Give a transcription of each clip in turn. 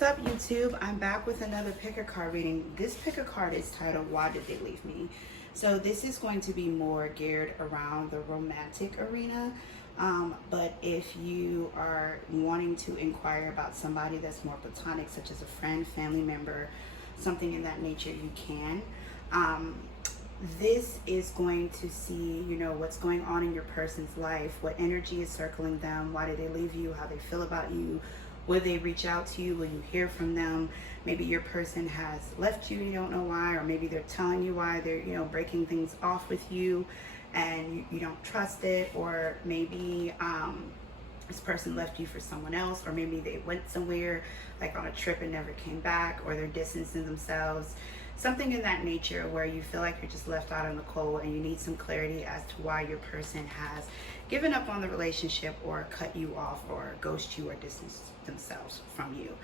What's up, YouTube? I'm back with another picker card reading. This picker card is titled Why Did They Leave Me? So this is going to be more geared around the romantic arena. But if you are wanting to inquire about somebody that's more platonic, such as a friend, family member, something in that nature, you can. This is going to see, what's going on in your person's life, what energy is circling them, why did they leave you, how they feel about you. Will they reach out to you? Will you hear from them? Maybe your person has left you don't know why, or maybe they're telling you why they're, breaking things off with you and you don't trust it, or maybe this person left you for someone else, or maybe they went somewhere like on a trip and never came back, or they're distancing themselves. Something in that nature where you feel like you're just left out in the cold and you need some clarity as to why your person has given up on the relationship or cut you off or ghost you or distance themselves from you.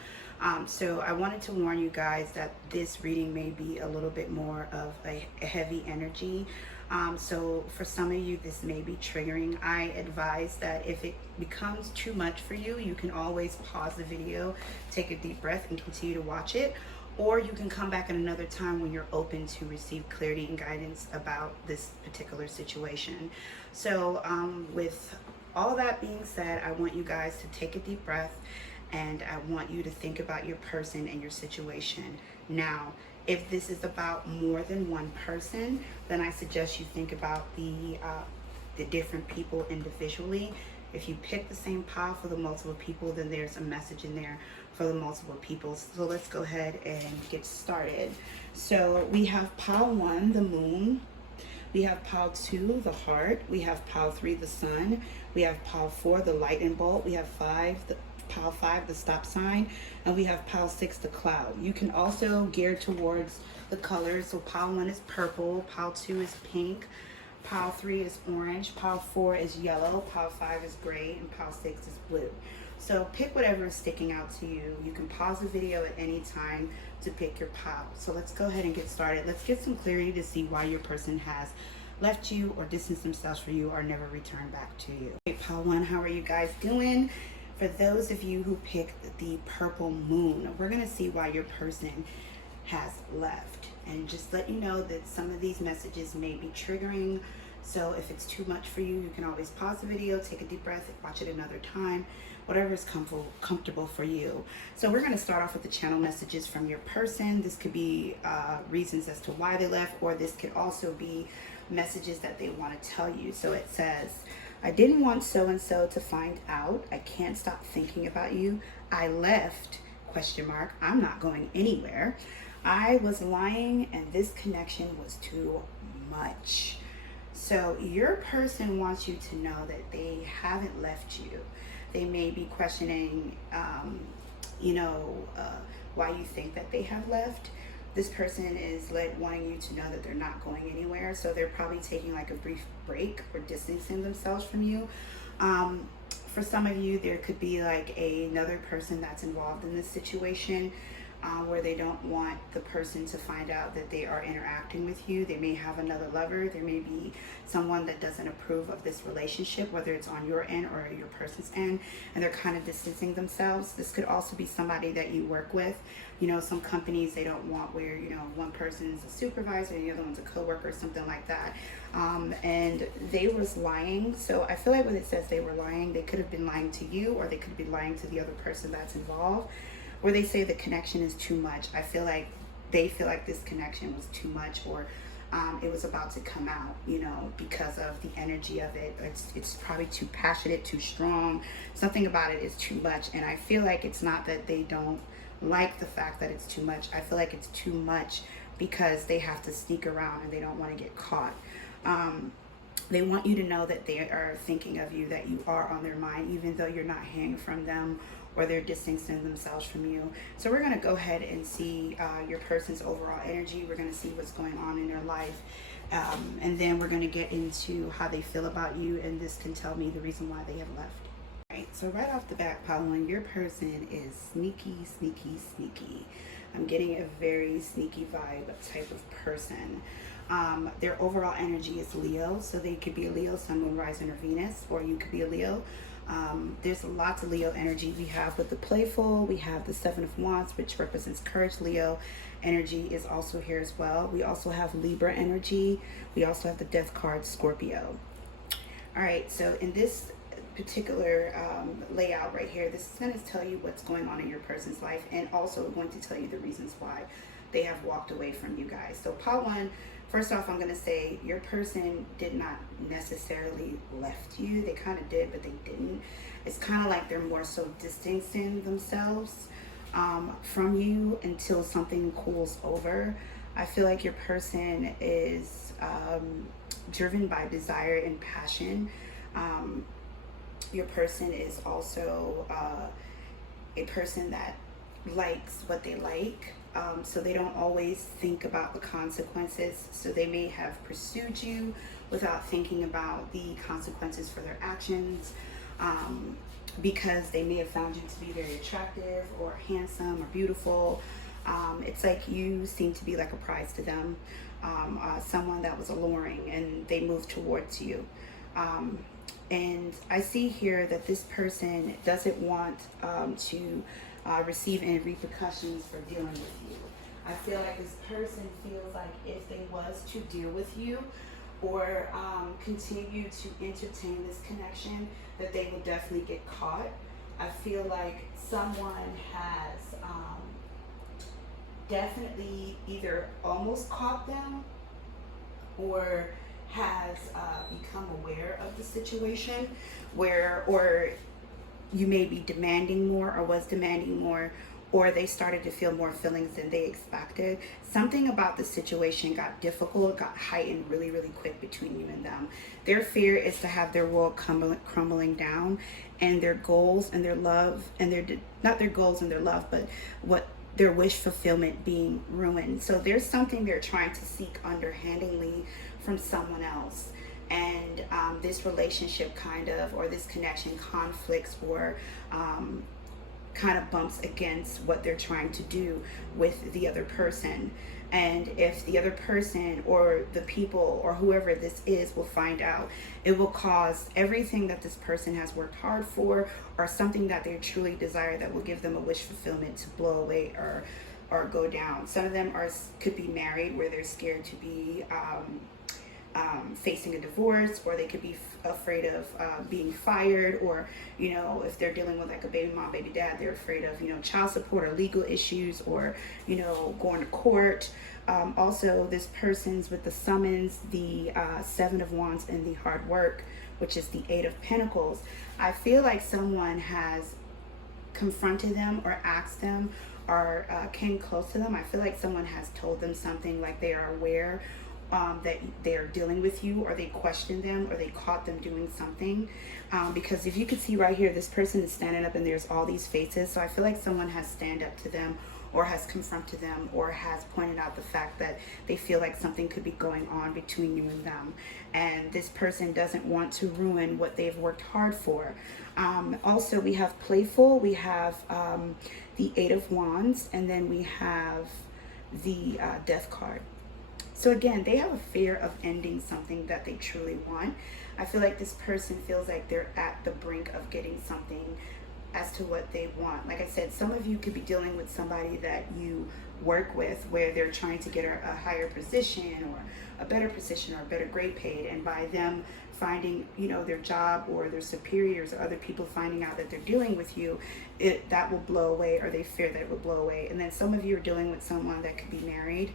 So I wanted to warn you guys that this reading may be a little bit more of a heavy energy. So for some of you, this may be triggering. I advise that if it becomes too much for you, you can always pause the video, take a deep breath, and continue to watch it. Or you can come back at another time when you're open to receive clarity and guidance about this particular situation. So with all that being said, I want you guys to take a deep breath, and I want you to think about your person and your situation. Now, if this is about more than one person, then I suggest you think about the different people individually. If you pick the same pile for the multiple people, then there's a message in there for the multiple people. So let's go ahead and get started. So we have pile 1, the moon. We have pile 2, the heart. We have pile 3, the sun. We have pile 4, the lightning bolt. We have pile 5, the stop sign. And we have pile 6, the cloud. You can also gear towards the colors. So pile 1 is purple. Pile 2 is pink. Pile 3 is orange. Pile 4 is yellow. Pile 5 is gray. And pile 6 is blue. So pick whatever is sticking out to you. You can pause the video at any time to pick your pile. So let's go ahead and get started. Let's get some clarity to see why your person has left you or distanced themselves from you or never returned back to you. Okay, pile 1, how are you guys doing? For those of you who picked the purple moon, we're going to see why your person has left. And just let you know that some of these messages may be triggering. So if it's too much for you, you can always pause the video, take a deep breath, watch it another time, whatever is comfortable for you. So we're going to start off with the channel messages from your person. This could be reasons as to why they left, or this could also be messages that they want to tell you. So it says, I didn't want so-and-so to find out. I can't stop thinking about you. I left, ? I'm not going anywhere. I was lying and this connection was too much. So your person wants you to know that they haven't left you. They may be questioning, why you think that they have left. This person is wanting you to know that they're not going anywhere. So they're probably taking like a brief break or distancing themselves from you. For some of you, there could be like another person that's involved in this situation, where they don't want the person to find out that they are interacting with you. They may have another lover. There may be someone that doesn't approve of this relationship, whether it's on your end or your person's end, and they're kind of distancing themselves. This could also be somebody that you work with. Some companies, they don't want where, one person is a supervisor and the other one's a coworker or something like that. And they was lying. So I feel like when it says they were lying, they could have been lying to you, or they could be lying to the other person that's involved. Where they say the connection is too much. I feel like they feel like this connection was too much, or it was about to come out, because of the energy of it. It's probably too passionate, too strong. Something about it is too much. And I feel like it's not that they don't like the fact that it's too much. I feel like it's too much because they have to sneak around and they don't want to get caught. They want you to know that they are thinking of you, that you are on their mind, even though you're not hearing from them, or they're distancing themselves from you. So we're going to go ahead and see your person's overall energy. We're going to see what's going on in their life. And then we're going to get into how they feel about you. And this can tell me the reason why they have left. All right, so right off the bat, pile 1, your person is sneaky, sneaky, sneaky. I'm getting a very sneaky vibe type of person. Their overall energy is Leo. So they could be a Leo, Sun, Moon, Rising, or Venus. Or you could be a Leo. There's lots of Leo energy. We have with the playful, we have the Seven of Wands, which represents courage. Leo energy is also here as well. We also have Libra energy. We also have the Death card, Scorpio. All right, so in this particular layout right here, this is going to tell you what's going on in your person's life, and also going to tell you the reasons why they have walked away from you guys. So part one, first off, I'm going to say your person did not necessarily left you. They kind of did, but they didn't. It's kind of like they're more so distancing themselves from you until something cools over. I feel like your person is driven by desire and passion. Your person is also a person that likes what they like. So they don't always think about the consequences. So they may have pursued you without thinking about the consequences for their actions, because they may have found you to be very attractive or handsome or beautiful. It's like you seem to be like a prize to them, someone that was alluring, and they moved towards you. And I see here that this person doesn't want to receive any repercussions for dealing with you. I feel like this person feels like if they was to deal with you or continue to entertain this connection, that they will definitely get caught. I feel like someone has definitely either almost caught them or has become aware of the situation where, or you may be demanding more or was demanding more, or they started to feel more feelings than they expected. Something about the situation got difficult, got heightened really, really quick between you and them. Their fear is to have their world crumbling down, and their goals and their love, and their, not their goals and their love, but what their wish fulfillment being ruined. So there's something they're trying to seek underhandedly from someone else. And this relationship kind of, or this connection conflicts or kind of bumps against what they're trying to do with the other person. And if the other person or the people or whoever this is will find out, it will cause everything that this person has worked hard for, or something that they truly desire that will give them a wish fulfillment, to blow away or go down. Some of them could be married, where they're scared to be facing a divorce, or they could be afraid of being fired, or, you know, if they're dealing with like a baby mom, baby dad, they're afraid of, you know, child support or legal issues, or, you know, going to court. Also, this person's with the summons, the Seven of Wands, and the hard work, which is the Eight of Pentacles. I feel like someone has confronted them or asked them or came close to them. I feel like someone has told them something, like they are aware that they're dealing with you, or they questioned them, or they caught them doing something. Because if you could see right here, this person is standing up and there's all these faces. So I feel like someone has stand up to them, or has confronted them, or has pointed out the fact that they feel like something could be going on between you and them. And this person doesn't want to ruin what they've worked hard for. Also, we have playful, we have the Eight of Wands, and then we have the Death card. So again, they have a fear of ending something that they truly want. I feel like this person feels like they're at the brink of getting something as to what they want. Like I said, some of you could be dealing with somebody that you work with, where they're trying to get a higher position, or a better position, or a better grade paid. And by them finding, you know, their job, or their superiors or other people finding out that they're dealing with you, that will blow away, or they fear that it will blow away. And then some of you are dealing with someone that could be married,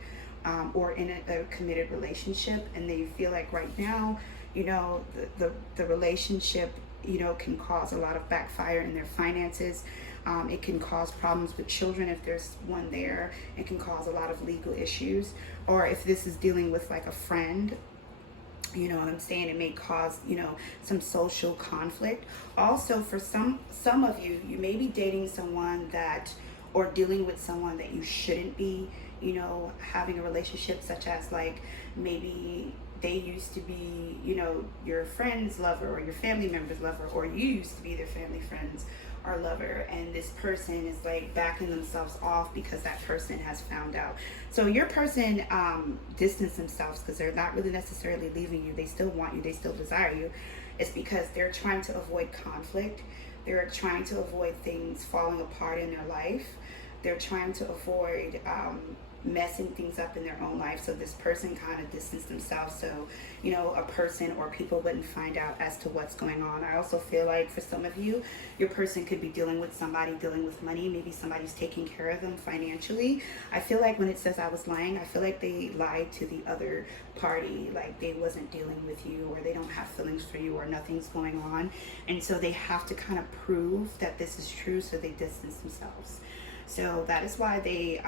or in a committed relationship, and they feel like right now, you know, the relationship, you know, can cause a lot of backfire in their finances. It can cause problems with children if there's one there. It can cause a lot of legal issues. Or if this is dealing with like a friend, you know what I'm saying, it may cause, you know, some social conflict. Also, for some of you, you may be dating someone that, or dealing with someone that you shouldn't be, you know, having a relationship, such as like maybe they used to be, you know, your friend's lover, or your family member's lover, or you used to be their family friends or lover, and this person is like backing themselves off because that person has found out. So your person distanced themselves because they're not really necessarily leaving you. They still want you, they still desire you. it's because they're trying to avoid conflict. They're trying to avoid things falling apart in their life. They're trying to avoid messing things up in their own life. So this person kind of distanced themselves so, you know, a person or people wouldn't find out as to what's going on. I also feel like for some of you, your person could be dealing with somebody dealing with money. Maybe somebody's taking care of them financially. I feel like when it says I was lying, I feel like they lied to the other party, like they wasn't dealing with you, or they don't have feelings for you, or nothing's going on. And so they have to kind of prove that this is true, so they distance themselves. So that is why they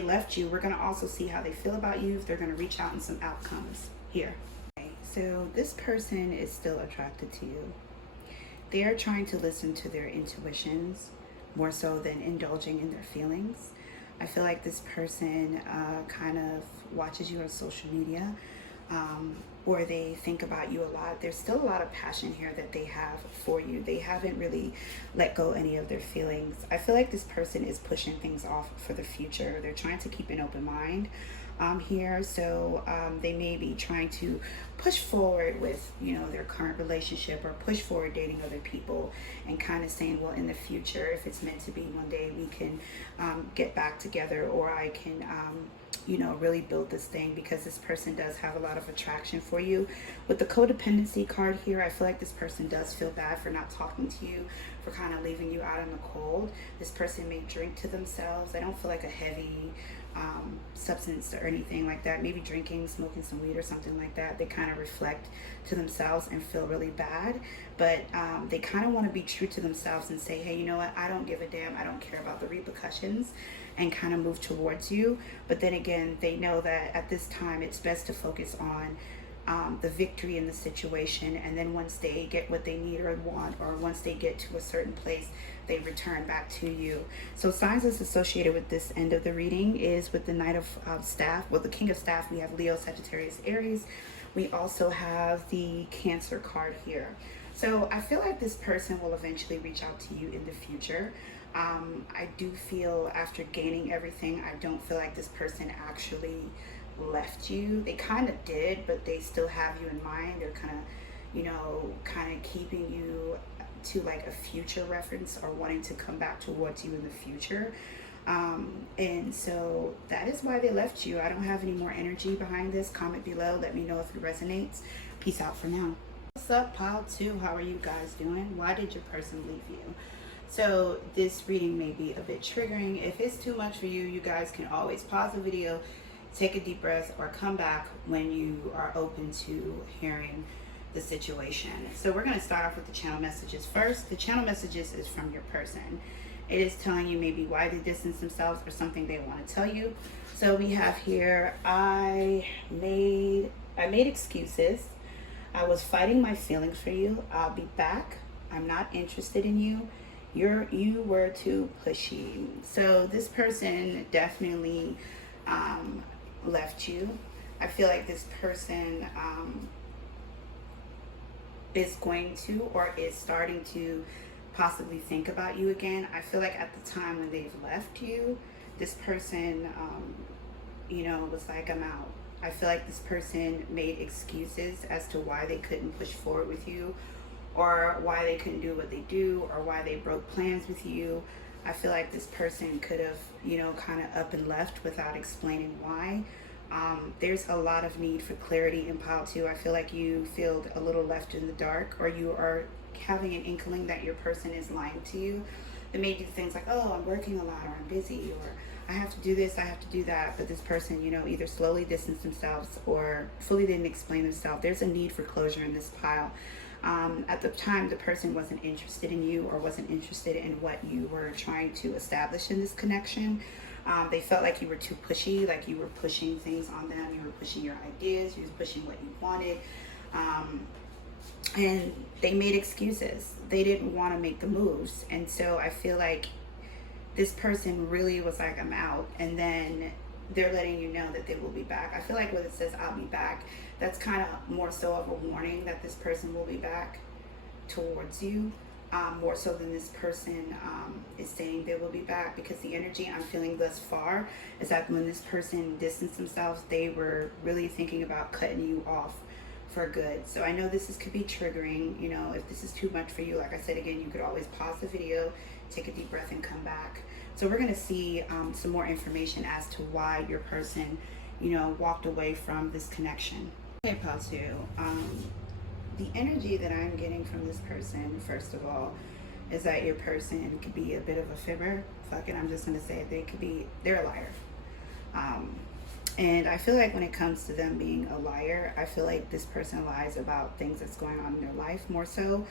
left you. We're going to also see how they feel about you, if they're going to reach out in some outcomes here. Okay, so this person is still attracted to you. They are trying to listen to their intuitions more so than indulging in their feelings. I feel like this person kind of watches you on social media, or they think about you a lot. There's still a lot of passion here that they have for you. They haven't really let go any of their feelings. I feel like this person is pushing things off for the future. They're trying to keep an open mind here. So they may be trying to push forward with, you know, their current relationship, or push forward dating other people, and kind of saying, well, in the future, if it's meant to be, one day we can get back together, or I can you know, really build this thing, because this person does have a lot of attraction for you. With the codependency card here, I feel like this person does feel bad for not talking to you, for kind of leaving you out in the cold. This person may drink to themselves. I don't feel like a heavy substance or anything like that. Maybe drinking, smoking some weed or something like that. They kind of reflect to themselves and feel really bad, but they kind of want to be true to themselves and say, hey, you know what, I don't give a damn, I don't care about the repercussions, and kind of move towards you. But then again, they know that at this time it's best to focus on the victory in the situation, and then once they get what they need or want, or once they get to a certain place, they return back to you. So signs that's associated with this end of the reading is with the Knight of Staff. Well, the King of Staff, we have Leo, Sagittarius, Aries. We also have the Cancer card here. So I feel like this person will eventually reach out to you in the future. I do feel after gaining everything, I don't feel like this person actually left you. They kind of did, but they still have you in mind. They're kind of, you know, kind of keeping you to like a future reference, or wanting to come back towards you in the future. And so that is why they left you. I don't have any more energy behind this. Comment below, let me know if it resonates. Peace out for now. What's up, pile 2? How are you guys doing? Why did your person leave you? So this reading may be a bit triggering. If it's too much for you, you guys can always pause the video, take a deep breath, or come back when you are open to hearing the situation. So we're going to start off with the channel messages first. The channel messages is from your person. It is telling you maybe why they distance themselves, or something they want to tell you. So we have here, I made excuses. I was fighting my feelings for you. I'll be back. I'm not interested in you. You were too pushy. So this person definitely left you. I feel like this person is going to, or is starting to possibly think about you again. I feel like at the time when they've left you, this person you know, was like, I'm out. I feel like this person made excuses as to why they couldn't push forward with you, or why they couldn't do what they do, or why they broke plans with you. I feel like this person could have, you know, kind of up and left without explaining why. There's a lot of need for clarity in pile 2. I feel like you feel a little left in the dark, or you are having an inkling that your person is lying to you. They may do things like, oh, I'm working a lot, or I'm busy, or I have to do this, I have to do that. But this person, you know, either slowly distanced themselves or fully didn't explain themselves. There's a need for closure in this pile. At the time, the person wasn't interested in you, or wasn't interested in what you were trying to establish in this connection. They felt like you were too pushy, like you were pushing things on them. You were pushing your ideas, you were pushing what you wanted. And they made excuses. They didn't want to make the moves. And so I feel like this person really was like, I'm out. And then they're letting you know that they will be back. I feel like when it says I'll be back, that's kind of more so of a warning that this person will be back towards you, more so than this person is saying they will be back. Because the energy I'm feeling thus far is that when this person distanced themselves, they were really thinking about cutting you off for good. So I know could be triggering. You know, if this is too much for you, like I said again, you could always pause the video, take a deep breath, and come back. So we're going to see some more information as to why your person, you know, walked away from this connection. Okay, part two. The energy that I'm getting from this person, first of all, is that your person could be a bit of a fibber. Fuck it, I'm just going to say it. They're a liar. And I feel like when it comes to them being a liar, I feel like this person lies about things that's going on in their life more so.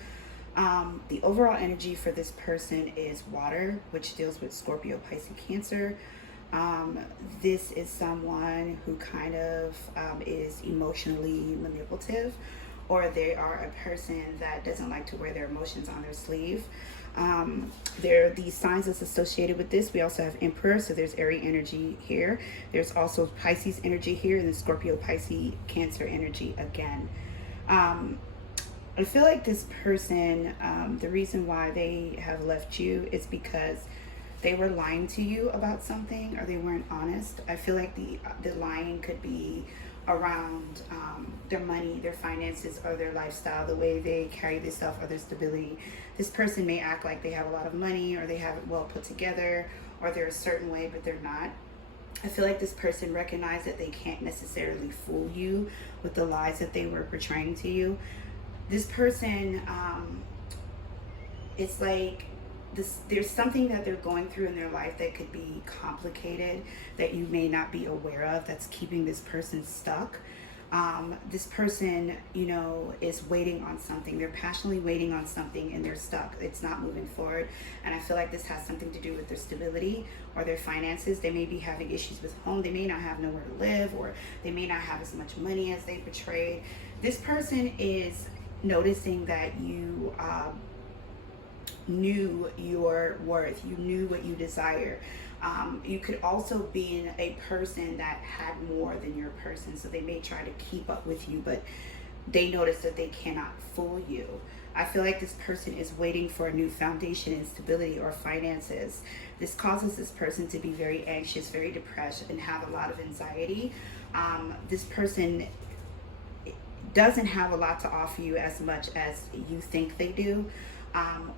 The overall energy for this person is water, which deals with Scorpio, Pisces, Cancer. This is someone who kind of is emotionally manipulative, or they are a person that doesn't like to wear their emotions on their sleeve. There are these signs that's associated with this. We also have Emperor, so there's Aries energy here. There's also Pisces energy here, and then Scorpio, Pisces, Cancer energy again. I feel like this person, the reason why they have left you is because they were lying to you about something, or they weren't honest. I feel like the lying could be around their money, their finances, or their lifestyle, the way they carry themselves, or their stability. This person may act like they have a lot of money, or they have it well put together, or they're a certain way, but they're not. I feel like this person recognized that they can't necessarily fool you with the lies that they were portraying to you. This person, it's like there's something that they're going through in their life that could be complicated, that you may not be aware of, that's keeping this person stuck. This person, you know, is waiting on something. They're passionately waiting on something, and they're stuck. It's not moving forward. And I feel like this has something to do with their stability or their finances. They may be having issues with home. They may not have nowhere to live, or they may not have as much money as they portrayed. This person is noticing that you knew your worth. You knew what you desire. You could also be a person that had more than your person, so they may try to keep up with you, but they notice that they cannot fool you. I feel like this person is waiting for a new foundation in stability or finances. This causes this person to be very anxious, very depressed, and have a lot of anxiety. This person doesn't have a lot to offer you as much as you think they do.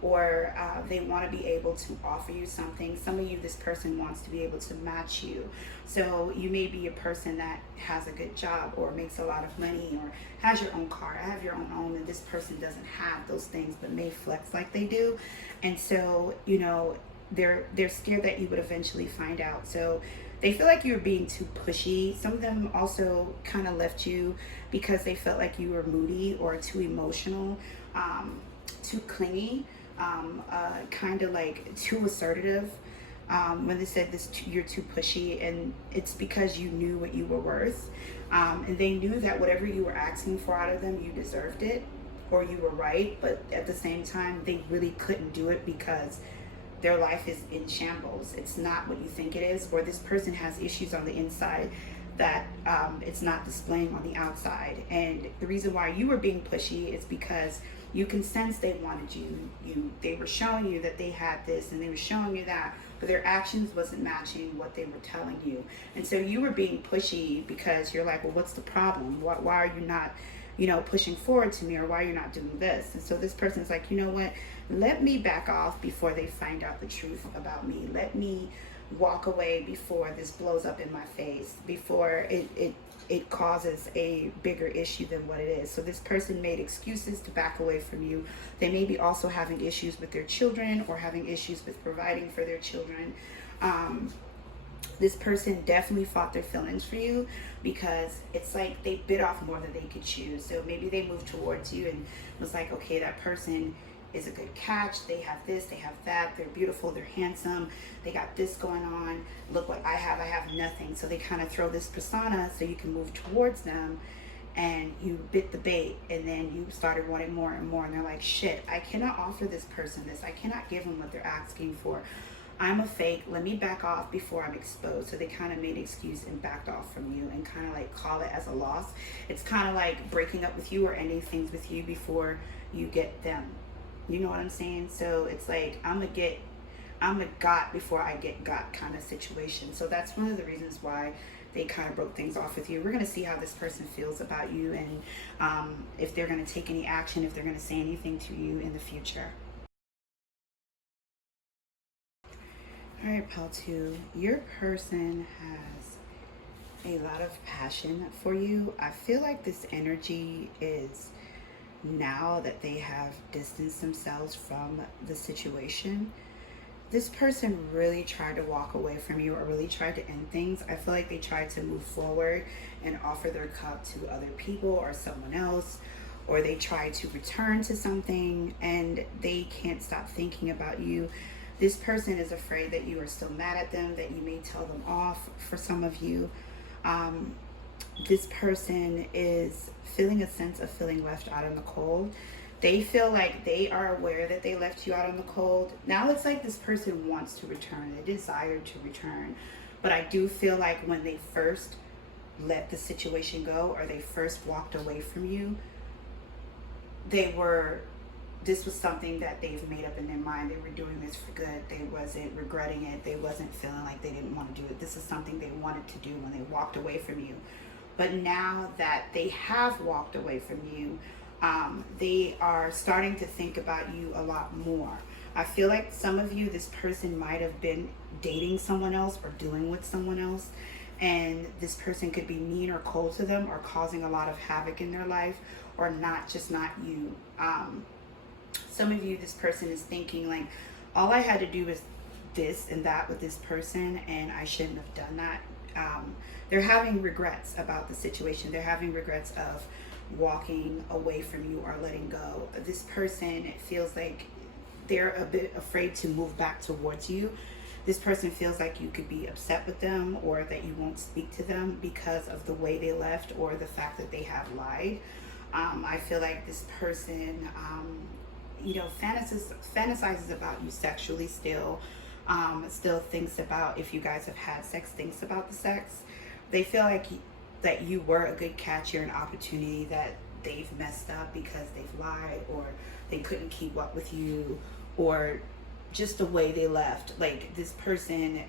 Or they want to be able to offer you something. Some of you, this person wants to be able to match you. So you may be a person that has a good job, or makes a lot of money, or has your own car, have your own home, and this person doesn't have those things but may flex like they do. And so, you know, they're scared that you would eventually find out. So they feel like you're being too pushy. Some of them also kind of left you because they felt like you were moody or too emotional, too clingy, kind of like too assertive. When they said this, you're too pushy, and it's because you knew what you were worth, and they knew that whatever you were asking for out of them, you deserved it, or you were right. But at the same time, they really couldn't do it because their life is in shambles. It's not what you think it is, or this person has issues on the inside that it's not displaying on the outside. And the reason why you were being pushy is because you can sense they wanted you. They were showing you that they had this, and they were showing you that, but their actions wasn't matching what they were telling you. And so you were being pushy because you're like, well, what's the problem? Why are you not, you know, pushing forward to me, or why you're not doing this? And so this person's like, you know what? Let me back off before they find out the truth about me. Let me walk away before this blows up in my face, before it causes a bigger issue than what it is. So this person made excuses to back away from you. They may be also having issues with their children, or having issues with providing for their children. This person definitely fought their feelings for you, because it's like they bit off more than they could chew. So maybe they moved towards you and was like, okay, that person is a good catch. They have this, they have that. They're beautiful, they're handsome. They got this going on. Look what I have nothing. So they kind of throw this persona so you can move towards them, and you bit the bait, and then you started wanting more and more. And they're like, shit, I cannot offer this person this. I cannot give them what they're asking for. I'm a fake. Let me back off before I'm exposed. So they kind of made an excuse and backed off from you, and kind of like call it as a loss. It's kind of like breaking up with you, or ending things with you before you get them. You know what I'm saying? So it's like, I'm gonna get I'm a got before I get got kind of situation. So that's one of the reasons why they kind of broke things off with you. We're going to see how this person feels about you, and if they're going to take any action, if they're going to say anything to you in the future. All right, pal 2, your person has a lot of passion for you. I feel like this energy is, now that they have distanced themselves from the situation, this person really tried to walk away from you, or really tried to end things. I feel like they tried to move forward and offer their cup to other people or someone else, or they tried to return to something, and they can't stop thinking about you. This person is afraid that you are still mad at them, that you may tell them off. For some of you, this person is feeling a sense of feeling left out in the cold. They feel like they are aware that they left you out in the cold. Now it's like this person wants to return, they desire to return. But I do feel like when they first let the situation go, or they first walked away from you, this was something that they've made up in their mind. They were doing this for good. They wasn't regretting it. They wasn't feeling like they didn't want to do it. This is something they wanted to do when they walked away from you. But now that they have walked away from you, they are starting to think about you a lot more. I feel like some of you, this person might have been dating someone else or dealing with someone else, and this person could be mean or cold to them, or causing a lot of havoc in their life, or not you. Some of you, this person is thinking like, all I had to do was this and that with this person, and I shouldn't have done that. They're having regrets about the situation. They're having regrets of walking away from you or letting go. This person feels like they're a bit afraid to move back towards you. This person feels like you could be upset with them, or that you won't speak to them because of the way they left, or the fact that they have lied. I feel like this person, fantasizes about you sexually still. Still thinks about, if you guys have had sex, thinks about the sex. They feel like that you were a good catch. You're an opportunity that they've messed up because they've lied, or they couldn't keep up with you, or just the way they left. Like, this person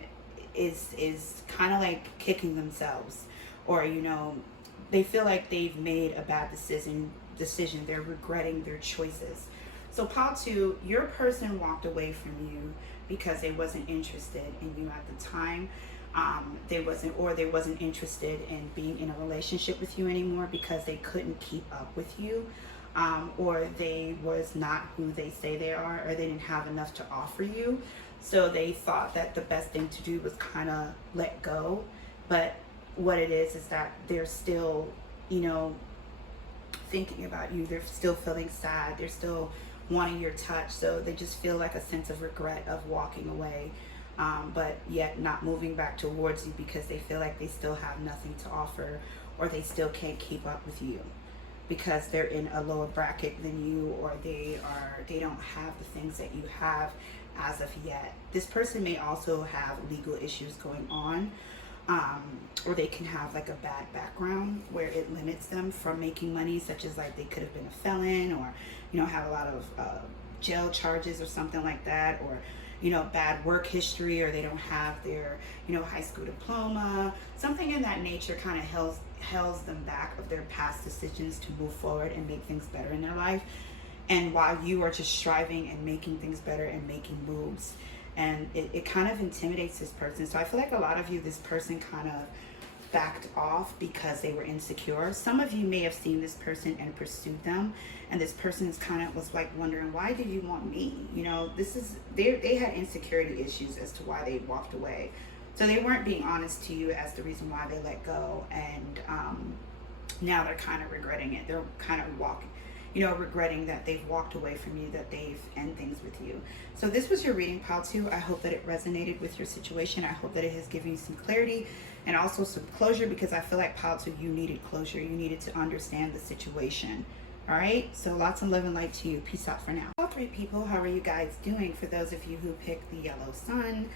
is kind of like kicking themselves, or they feel like they've made a bad decision. They're regretting their choices. So pile 2, your person walked away from you because they wasn't interested in you at the time. They wasn't interested in being in a relationship with you anymore because they couldn't keep up with you, or they was not who they say they are, or they didn't have enough to offer you. So they thought that the best thing to do was kind of let go. But what it is that they're still, thinking about you. They're still feeling sad. They're still wanting your touch. So they just feel like a sense of regret of walking away, but yet not moving back towards you because they feel like they still have nothing to offer, or they still can't keep up with you because they're in a lower bracket than you, or they don't have the things that you have as of yet. This person may also have legal issues going on, or they can have like a bad background where it limits them from making money, such as like they could have been a felon, or have a lot of jail charges or something like that, or bad work history, or they don't have their high school diploma. Something in that nature kind of held them back of their past decisions to move forward and make things better in their life. And while you are just striving and making things better and making moves, and it kind of intimidates this person. So I feel like a lot of you, this person kind of backed off because they were insecure. Some of you may have seen this person and pursued them, and this person is kind of was like wondering, why did you want me? They had insecurity issues as to why they walked away. So they weren't being honest to you as the reason why they let go, and now they're kind of regretting it. They're kind of regretting that they've walked away from you, that they've ended things with you. So this was your reading, pile 2. I hope that it resonated with your situation. I hope that it has given you some clarity and also some closure, because I feel like pile 2, you needed closure. You needed to understand the situation. All right, so lots of love and light to you. Peace out for now. All 3 people, how are you guys doing? For those of you who picked the yellow sun,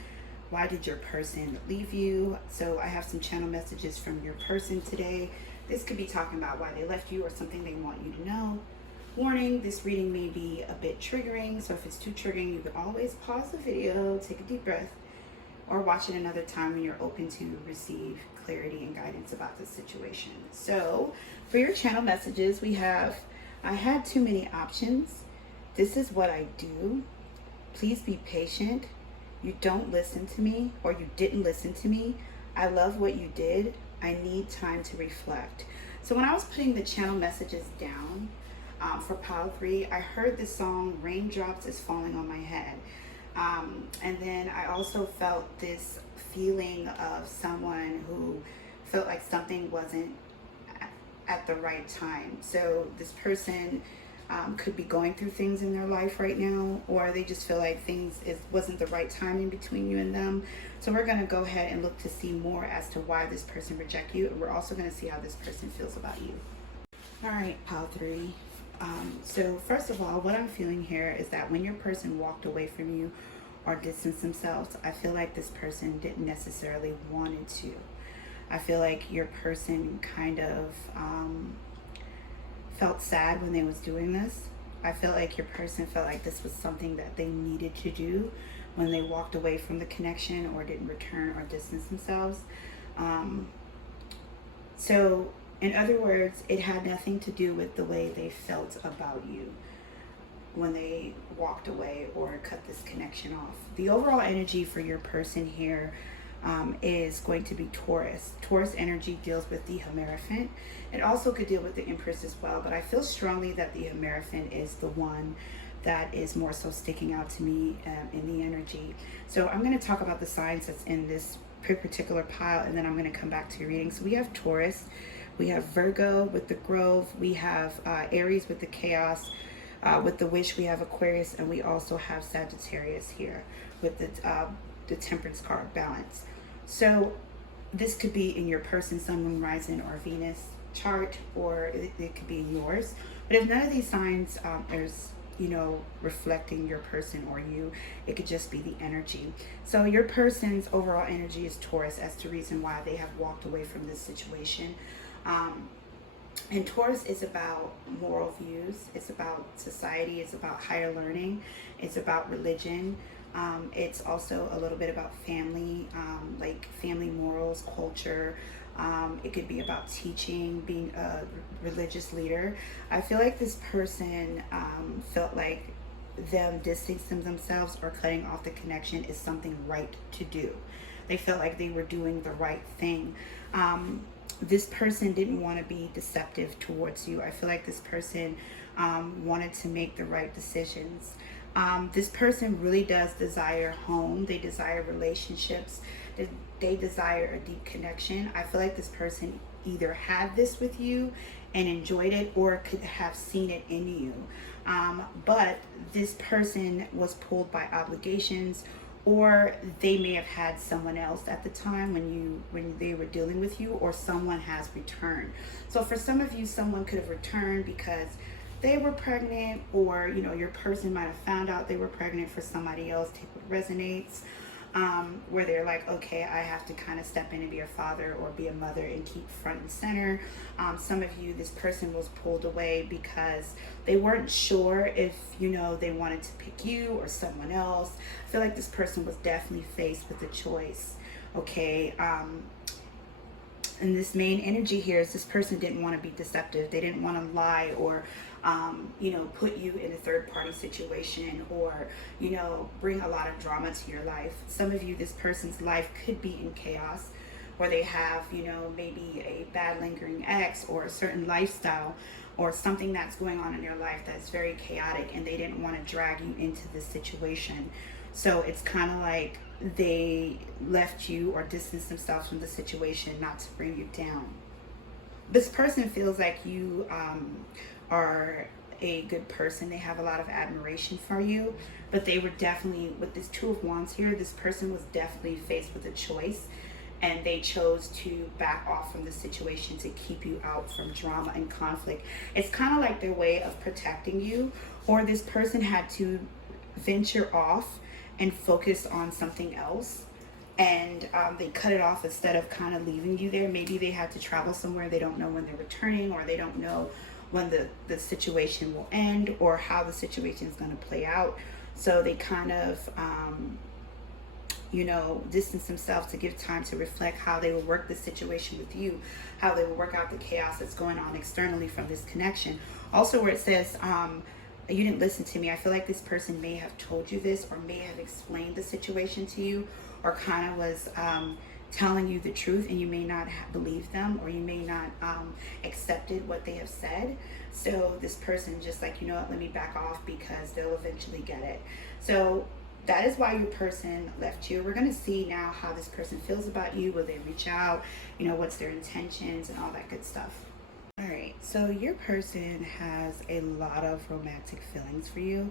why did your person leave you? So I have some channel messages from your person today. This could be talking about why they left you, or something they want you to know. Warning, this reading may be a bit triggering, so if it's too triggering, you can always pause the video, take a deep breath, or watch it another time when you're open to receive clarity and guidance about the situation. So for your channel messages, we have, I had too many options. This is what I do. Please be patient. You don't listen to me, or you didn't listen to me. I love what you did. I need time to reflect. So when I was putting the channel messages down for pile 3, I heard the song Raindrops is Falling on My Head. And then I also felt this feeling of someone who felt like something wasn't at the right time. So this person could be going through things in their life right now, or they just feel like wasn't the right timing between you and them. So we're going to go ahead and look to see more as to why this person rejected you, and we're also going to see how this person feels about you. All right, pile 3. So first of all, what I'm feeling here is that when your person walked away from you or distanced themselves, I feel like this person didn't necessarily wanted to. I feel like your person kind of felt sad when they was doing this. I feel like your person felt like this was something that they needed to do when they walked away from the connection or didn't return or distance themselves. So in other words, it had nothing to do with the way they felt about you when they walked away or cut this connection off. The overall energy for your person here is going to be Taurus. Taurus energy deals with the Hierophant. It also could deal with the Empress as well, but I feel strongly that the Hierophant is the one that is more so sticking out to me in the energy. So I'm going to talk about the signs that's in this particular pile, and then I'm going to come back to your reading. So we have Taurus, we have Virgo with the Grove, we have Aries with the Chaos, with the Wish we have Aquarius, and we also have Sagittarius here with the Temperance card, Balance. So this could be in your person's Sun, Moon, Rising, or Venus chart, or it could be in yours. But if none of these signs is, reflecting your person or you, it could just be the energy. So your person's overall energy is Taurus as to reason why they have walked away from this situation. And Taurus is about moral views. It's about society. It's about higher learning. It's about religion. It's also a little bit about family, like family morals, culture. It could be about teaching, being a religious leader. I feel like this person felt like them distancing themselves or cutting off the connection is something right to do. They felt like they were doing the right thing. This person didn't want to be deceptive towards you. I feel like this person wanted to make the right decisions. This person really does desire home. They desire relationships. They desire a deep connection. I feel like this person either had this with you and enjoyed it, or could have seen it in you. But this person was pulled by obligations, or they may have had someone else at the time when they were dealing with you, or someone has returned. So for some of you, someone could have returned because they were pregnant, or your person might have found out they were pregnant for somebody else. Take what resonates, where they're like, okay, I have to kind of step in and be a father or be a mother and keep front and center. Some of you, this person was pulled away because they weren't sure if they wanted to pick you or someone else. I feel like this person was definitely faced with a choice. Okay, and this main energy here is this person didn't want to be deceptive. They didn't want to lie or put you in a third-party situation, or bring a lot of drama to your life. Some of you, this person's life could be in chaos, where they have maybe a bad lingering ex, or a certain lifestyle, or something that's going on in your life that's very chaotic, and they didn't want to drag you into this situation. So it's kind of like they left you or distanced themselves from the situation, not to bring you down. This person feels like you are a good person. They have a lot of admiration for you, but they were definitely, with this Two of Wands here, this person was definitely faced with a choice, and they chose to back off from the situation to keep you out from drama and conflict. It's kind of like their way of protecting you, or this person had to venture off and focus on something else, and they cut it off instead of kind of leaving you there. Maybe they had to travel somewhere, they don't know when they're returning, or they don't know when the situation will end or how the situation is going to play out. So they kind of distance themselves to give time to reflect how they will work the situation with you, how they will work out the chaos that's going on externally from this connection. Also, where it says, you didn't listen to me, I feel like this person may have told you this or may have explained the situation to you, or kind of was telling you the truth, and you may not have believed them, or you may not accepted what they have said. So this person just like, you know what, let me back off because they'll eventually get it. So that is why your person left you. We're going to see now how this person feels about you. Will they reach out? What's their intentions and all that good stuff. All right, so your person has a lot of romantic feelings for you.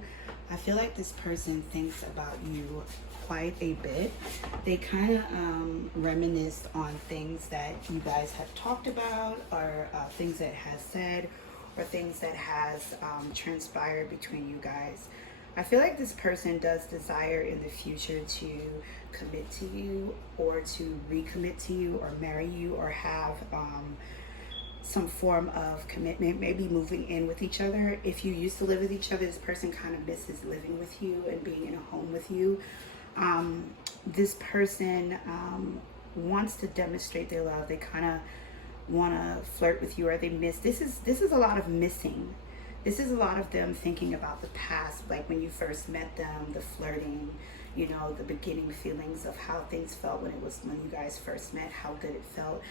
I feel like this person thinks about you quite a bit. They kind of reminisce on things that you guys have talked about, or things that has said, or things that has transpired between you guys. I feel like this person does desire in the future to commit to you, or to recommit to you, or marry you, or have some form of commitment, maybe moving in with each other. If you used to live with each other, this person kind of misses living with you and being in a home with you. This person wants to demonstrate their love. They kind of want to flirt with you, or they miss. This is a lot of missing. This is a lot of them thinking about the past, like when you first met them, the flirting, the beginning feelings of how things felt when you guys first met, how good it felt.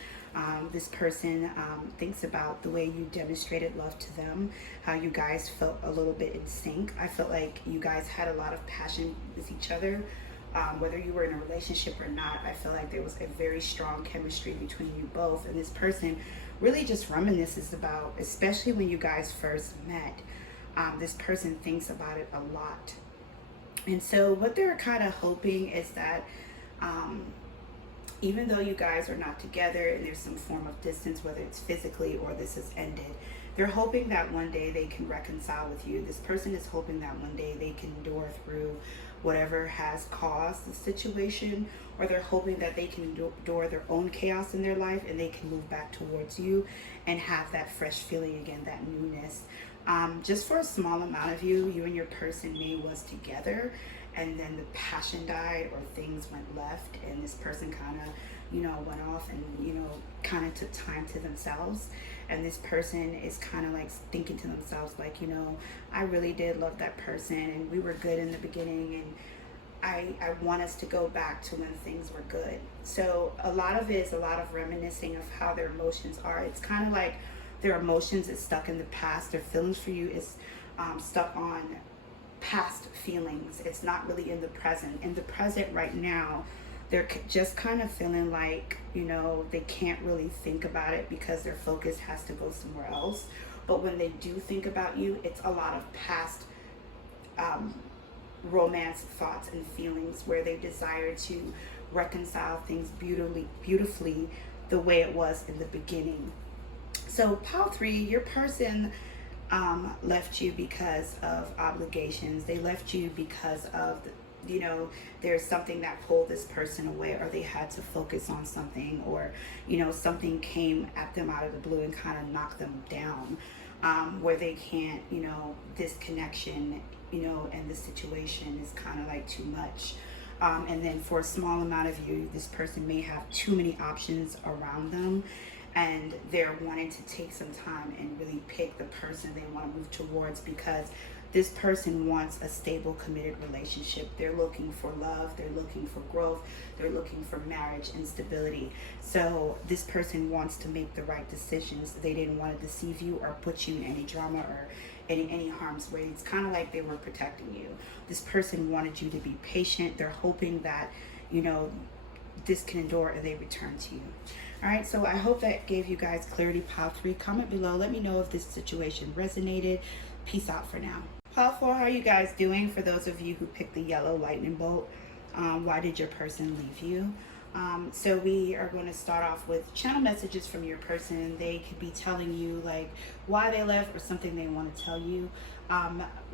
This person thinks about the way you demonstrated love to them, how you guys felt a little bit in sync. I felt like you guys had a lot of passion with each other. Whether you were in a relationship or not, I feel like there was a very strong chemistry between you both. And this person really just reminisces about, especially when you guys first met, this person thinks about it a lot. And so what they're kind of hoping is that even though you guys are not together and there's some form of distance, whether it's physically or this has ended, they're hoping that one day they can reconcile with you. This person is hoping that one day they can endure through whatever has caused the situation, or they're hoping that they can endure their own chaos in their life and they can move back towards you and have that fresh feeling again, that newness. Just for a small amount of you and your person may was together, and then the passion died or things went left, and this person kind of went off and kind of took time to themselves. And this person is kind of like thinking to themselves like, I really did love that person and we were good in the beginning, and I want us to go back to when things were good. So a lot of it is a lot of reminiscing of how their emotions are. It's kind of like their emotions is stuck in the past. Their feelings for you is stuck on past feelings. It's not really in the present. In the present right now, they're just kind of feeling like, they can't really think about it because their focus has to go somewhere else. But when they do think about you, it's a lot of past romance thoughts and feelings where they desire to reconcile things beautifully the way it was in the beginning. So pile 3, your person left you because of obligations. They left you because of there's something that pulled this person away, or they had to focus on something, or something came at them out of the blue and kind of knocked them down, where they can't, this connection, and the situation is kind of like too much. And then for a small amount of you, this person may have too many options around them, and they're wanting to take some time and really pick the person they want to move towards, because this person wants a stable, committed relationship. They're looking for love, they're looking for growth, they're looking for marriage and stability. So this person wants to make the right decisions. They didn't want to deceive you or put you in any drama or any harm's way. It's kind of like they were protecting you. This person wanted you to be patient. They're hoping that, this can endure and they return to you. All right, so I hope that gave you guys clarity. Pile 3, comment below. Let me know if this situation resonated. Peace out for now. Pile 4, how are you guys doing? For those of you who picked the yellow lightning bolt, why did your person leave you? So we are going to start off with channel messages from your person. They could be telling you like why they left or something they want to tell you.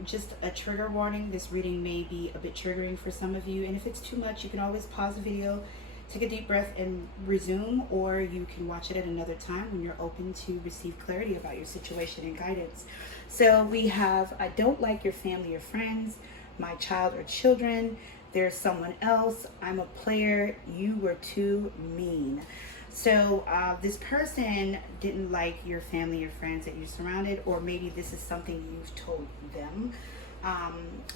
Just a trigger warning, this reading may be a bit triggering for some of you, and if it's too much, you can always pause the video, take a deep breath and resume, or you can watch it at another time when you're open to receive clarity about your situation and guidance. So we have, I don't like your family or friends, my child or children, there's someone else, I'm a player, you were too mean. So this person didn't like your family or friends that you're surrounded, or maybe this is something you've told them.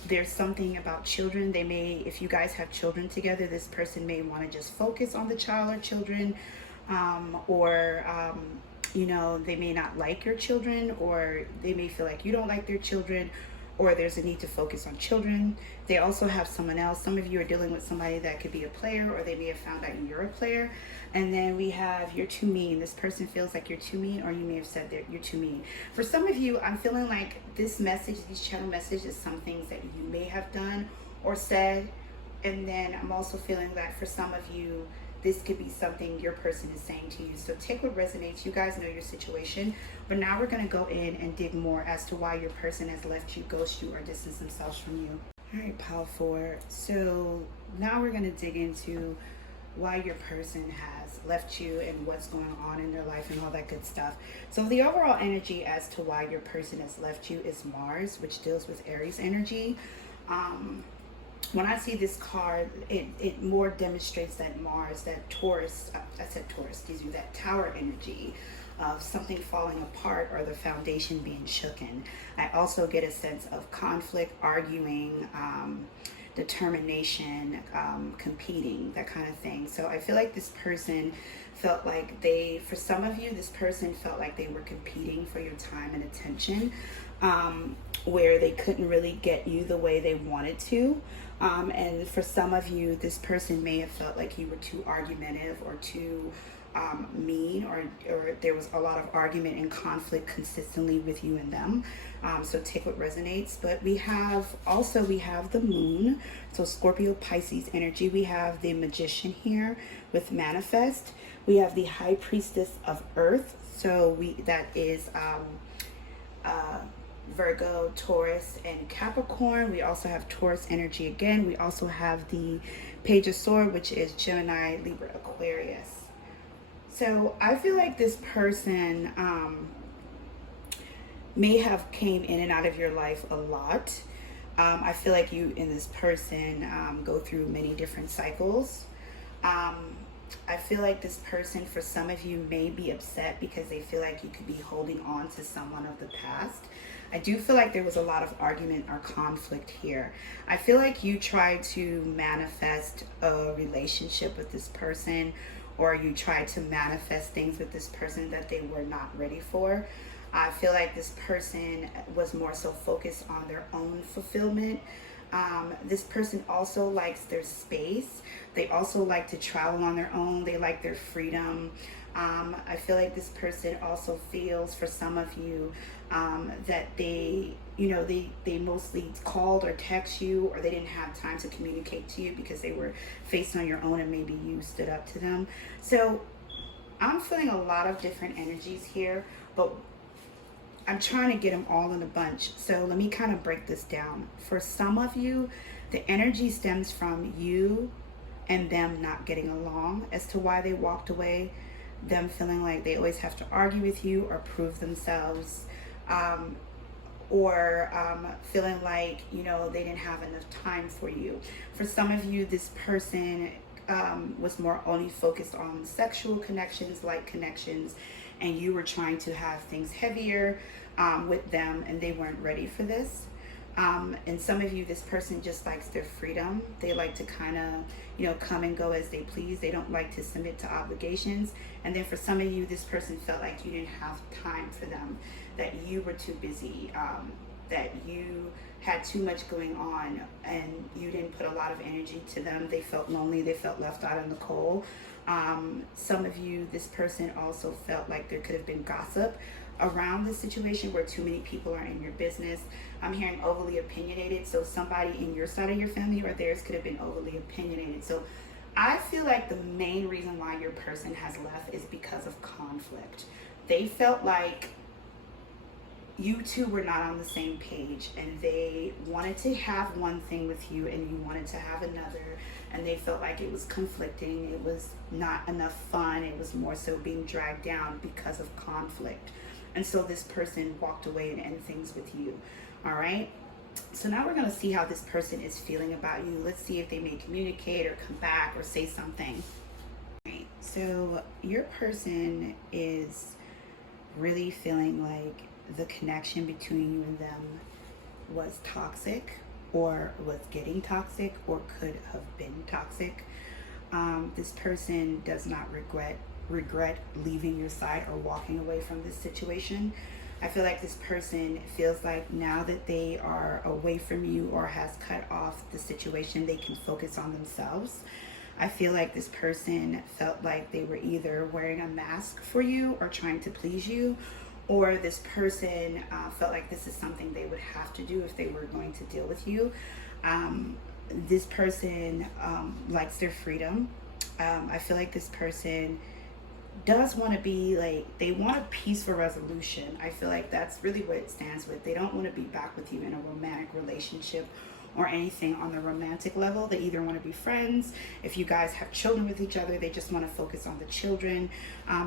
There's something about children. They may, if you guys have children together, this person may want to just focus on the child or children, or you know, they may not like your children, or they may feel like you don't like their children, or there's a need to focus on children. They also have someone else. Some of you are dealing with somebody that could be a player, or they may have found out you're a player. And then we have, you're too mean. This person feels like you're too mean, or you may have said that you're too mean. For some of you, I'm feeling like this message, these channel messages, some things that you may have done or said. And then I'm also feeling that for some of you, this could be something your person is saying to you. So take what resonates. You guys know your situation. But now we're going to go in and dig more as to why your person has left you, ghost you, or distanced themselves from you. All right, pile 4. So now we're going to dig into why your person has left you and what's going on in their life and all that good stuff. So the overall energy as to why your person has left you is Mars, which deals with Aries energy. When I see this card, it more demonstrates that Mars, that Taurus, that Tower energy of something falling apart or the foundation being shooken. I also get a sense of conflict, arguing, determination, competing, that kind of thing. So I feel like this person felt like for some of you, this person felt like they were competing for your time and attention, where they couldn't really get you the way they wanted to. And for some of you, this person may have felt like you were too argumentative or too mean, or there was a lot of argument and conflict consistently with you and them. So take what resonates. But we have the moon, so Scorpio Pisces energy. We have the magician here with manifest. We have the high priestess of earth, so that is Virgo, Taurus, and Capricorn. We also have Taurus energy again. We also have the page of sword, which is Gemini, Libra, Aquarius. So I feel like this person may have came in and out of your life a lot. I feel like you and this person go through many different cycles. I feel like this person, for some of you, may be upset because they feel like you could be holding on to someone of the past. I do feel like there was a lot of argument or conflict here. I feel like you tried to manifest a relationship with this person, or you tried to manifest things with this person that they were not ready for. I feel like this person was more so focused on their own fulfillment. This person also likes their space. They also like to travel on their own. They like their freedom. I feel like this person also feels, for some of you, that they mostly called or text you, or they didn't have time to communicate to you because they were faced on your own and maybe you stood up to them. So I'm feeling a lot of different energies here, but I'm trying to get them all in a bunch. So let me kind of break this down. For some of you, the energy stems from you and them not getting along as to why they walked away, them feeling like they always have to argue with you or prove themselves, or feeling like, they didn't have enough time for you. For some of you, this person was more only focused on sexual connections, like connections, and you were trying to have things heavier with them, and they weren't ready for this. And some of you, this person just likes their freedom. They like to kind of, come and go as they please. They don't like to submit to obligations. And then for some of you, this person felt like you didn't have time for them, that you were too busy, that you had too much going on, and you didn't put a lot of energy to them. They felt lonely. They felt left out in the cold. Some of you, this person also felt like there could have been gossip around the situation, where too many people are in your business. I'm hearing overly opinionated, so somebody in your side of your family or theirs could have been overly opinionated. So I feel like the main reason why your person has left is because of conflict. They felt like you two were not on the same page, and they wanted to have one thing with you and you wanted to have another, and they felt like it was conflicting, it was not enough fun, it was more so being dragged down because of conflict. And so this person walked away and ended things with you. All right, so now we're going to see how this person is feeling about you. Let's see if they may communicate or come back or say something. All right, so your person is really feeling like the connection between you and them was toxic, or was getting toxic, or could have been toxic. This person does not regret leaving your side or walking away from this situation. I feel like this person feels like now that they are away from you or has cut off the situation, they can focus on themselves. I feel like this person felt like they were either wearing a mask for you or trying to please you, or this person felt like this is something they would have to do if they were going to deal with you. This person likes their freedom. I feel like this person does want to be like, they want a peaceful resolution. I feel like that's really what it stands with. They don't want to be back with you in a romantic relationship or anything on the romantic level. They either want to be friends. If you guys have children with each other, they just want to focus on the children.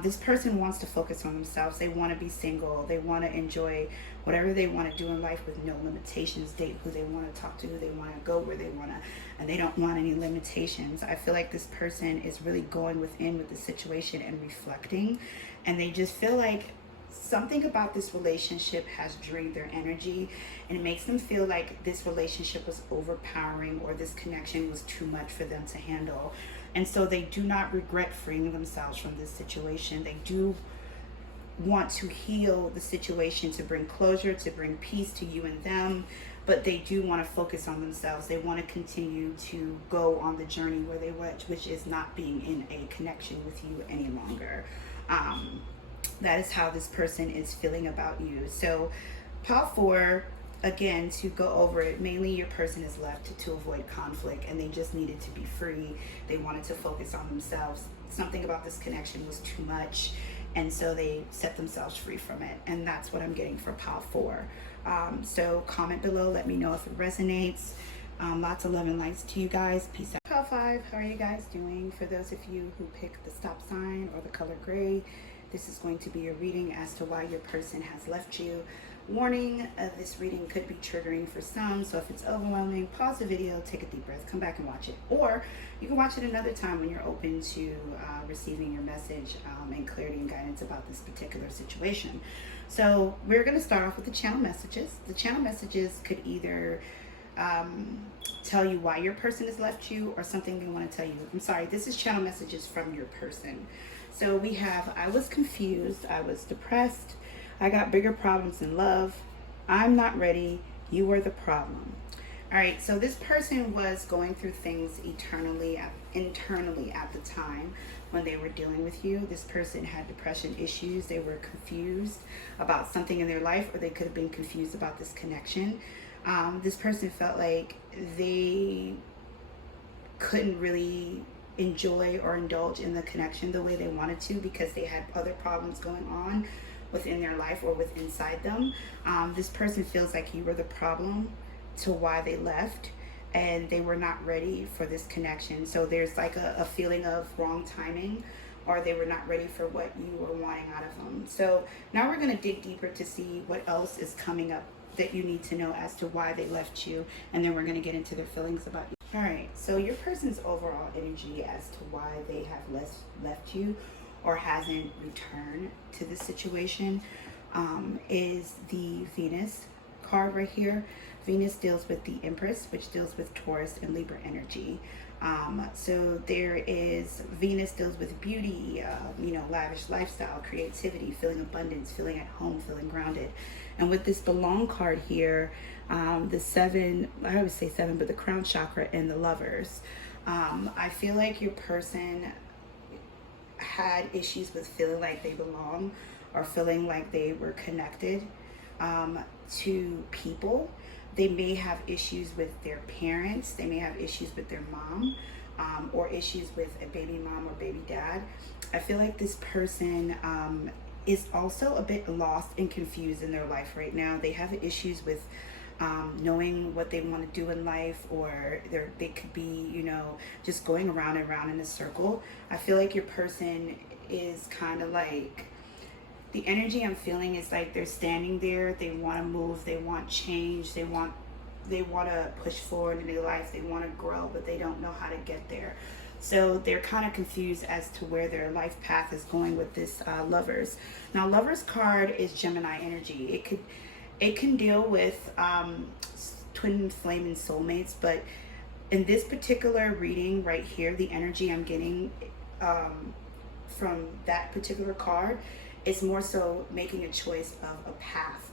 This person wants to focus on themselves. They want to be single. They want to enjoy whatever they want to do in life with no limitations. Date who they want to talk to, who they want to go where they want to, and they don't want any limitations. I feel like this person is really going within with the situation and reflecting, and they just feel like something about this relationship has drained their energy, and it makes them feel like this relationship was overpowering, or this connection was too much for them to handle. And so they do not regret freeing themselves from this situation. They do want to heal the situation, to bring closure, to bring peace to you and them, but they do want to focus on themselves. They want to continue to go on the journey where they went, which is not being in a connection with you any longer. That is how this person is feeling about you. So pile 4, again, to go over it, mainly your person is left to avoid conflict, and they just needed to be free. They wanted to focus on themselves. Something about this connection was too much, and so they set themselves free from it. And that's what I'm getting for pile 4. So comment below, let me know if it resonates. Lots of love and lights to you guys. Peace out. Pile 5, how are you guys doing? For those of you who pick the stop sign or the color gray, this is going to be a reading as to why your person has left you. Warning, this reading could be triggering for some, so if it's overwhelming, pause the video, take a deep breath, come back and watch it. Or you can watch it another time when you're open to receiving your message and clarity and guidance about this particular situation. So we're going to start off with the channel messages. The channel messages could either tell you why your person has left you, or something they want to tell you. I'm sorry, this is channel messages from your person. So we have, I was confused, I was depressed, I got bigger problems in love, I'm not ready, you were the problem. All right, so this person was going through things internally at the time when they were dealing with you. This person had depression issues. They were confused about something in their life, or they could have been confused about this connection. This person felt like they couldn't really enjoy or indulge in the connection the way they wanted to, because they had other problems going on within their life or with inside them. This person feels like you were the problem to why they left, and they were not ready for this connection. So there's like a feeling of wrong timing, or they were not ready for what you were wanting out of them. So now we're going to dig deeper to see what else is coming up that you need to know as to why they left you, and then we're going to get into their feelings about you. All right, so your person's overall energy as to why they have left you or hasn't returned to the situation is the Venus card right here. Venus deals with the Empress, which deals with Taurus and Libra energy. So there is, Venus deals with beauty, lavish lifestyle, creativity, feeling abundance, feeling at home, feeling grounded. And with this belong card here, the 7, I always say 7, but the crown chakra and the Lovers. I feel like your person had issues with feeling like they belong, or feeling like they were connected to people. They may have issues with their parents. They may have issues with their mom, or issues with a baby mom or baby dad. I feel like this person is also a bit lost and confused in their life right now. They have issues with knowing what they want to do in life, or they could be, just going around and around in a circle. I feel like your person is kind of like, the energy I'm feeling is like they're standing there, they want to move, they want change, they want to push forward in their life, they want to grow, but they don't know how to get there. So they're kind of confused as to where their life path is going with this Lovers. Now, Lovers card is Gemini energy. It can deal with twin flame and soulmates, but in this particular reading right here, the energy I'm getting from that particular card is more so making a choice of a path.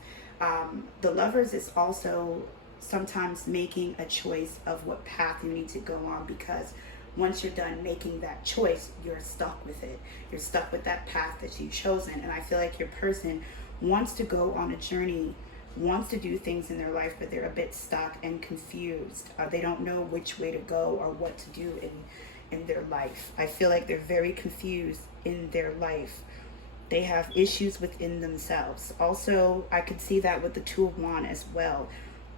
The Lovers is also sometimes making a choice of what path you need to go on, because once you're done making that choice, you're stuck with it. You're stuck with that path that you've chosen. And I feel like your person wants to go on a journey, wants to do things in their life, but they're a bit stuck and confused. They don't know which way to go or what to do in their life. I feel like they're very confused in their life. They have issues within themselves. Also, I could see that with the Two of Wands as well.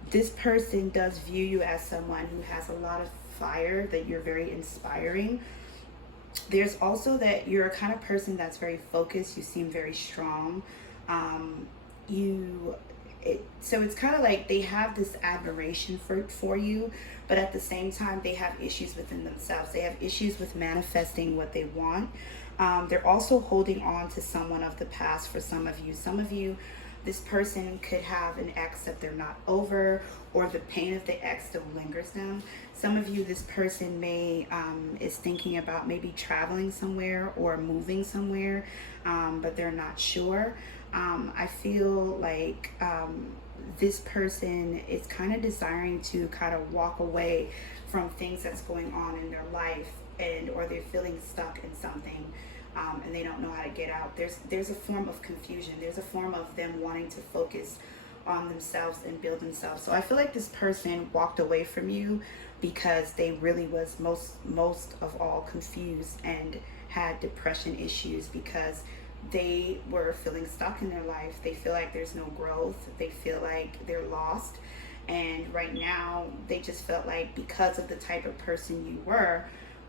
This person does view you as someone who has a lot of fire, that you're very inspiring. There's also that you're a kind of person that's very focused. You seem very strong. So it's kind of like they have this admiration for you, but at the same time, they have issues within themselves. They have issues with manifesting what they want. They're also holding on to someone of the past for some of you. Some of you, this person could have an ex that they're not over, or the pain of the ex still lingers them. Some of you, this person is thinking about maybe traveling somewhere or moving somewhere, but they're not sure. I feel like this person is kind of desiring to kind of walk away from things that's going on in their life, or they're feeling stuck in something. And they don't know how to get out. There's a form of confusion. There's a form of them wanting to focus on themselves and build themselves. So I feel like this person walked away from you because they really was most of all confused and had depression issues, because they were feeling stuck in their life. They feel like there's no growth. They feel like they're lost. And right now, they just felt like, because of the type of person you were,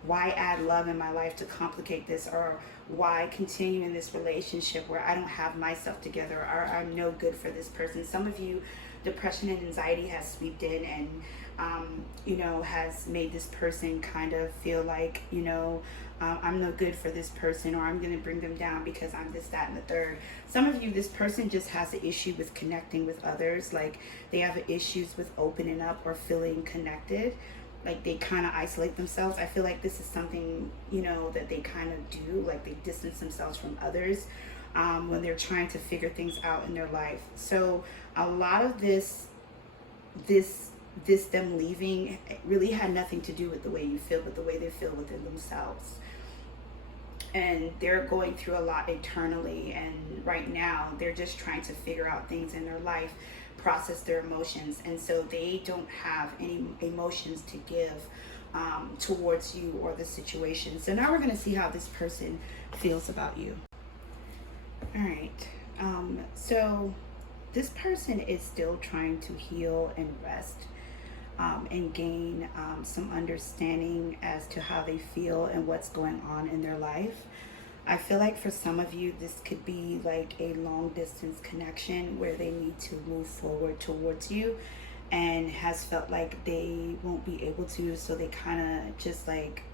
why add love in my life to complicate this? Or why continue in this relationship where I don't have myself together, or I'm no good for this person? Some of you, depression and anxiety has swept in and has made this person kind of feel like, I'm no good for this person, or I'm going to bring them down because I'm this, that, and the third. Some of you, this person just has an issue with connecting with others. Like, they have issues with opening up or feeling connected. Like, they kind of isolate themselves. I feel like this is something, that they kind of do. Like, they distance themselves from others when they're trying to figure things out in their life. So a lot of this them leaving really had nothing to do with the way you feel, but the way they feel within themselves. And they're going through a lot internally, and right now they're just trying to figure out things in their life, process their emotions, and so they don't have any emotions to give towards you or the situation. So now we're going to see how this person feels about you. All right, so this person is still trying to heal and rest, and gain some understanding as to how they feel and what's going on in their life. I feel like for some of you, this could be like a long distance connection where they need to move forward towards you, and has felt like they won't be able to, so they kind of just like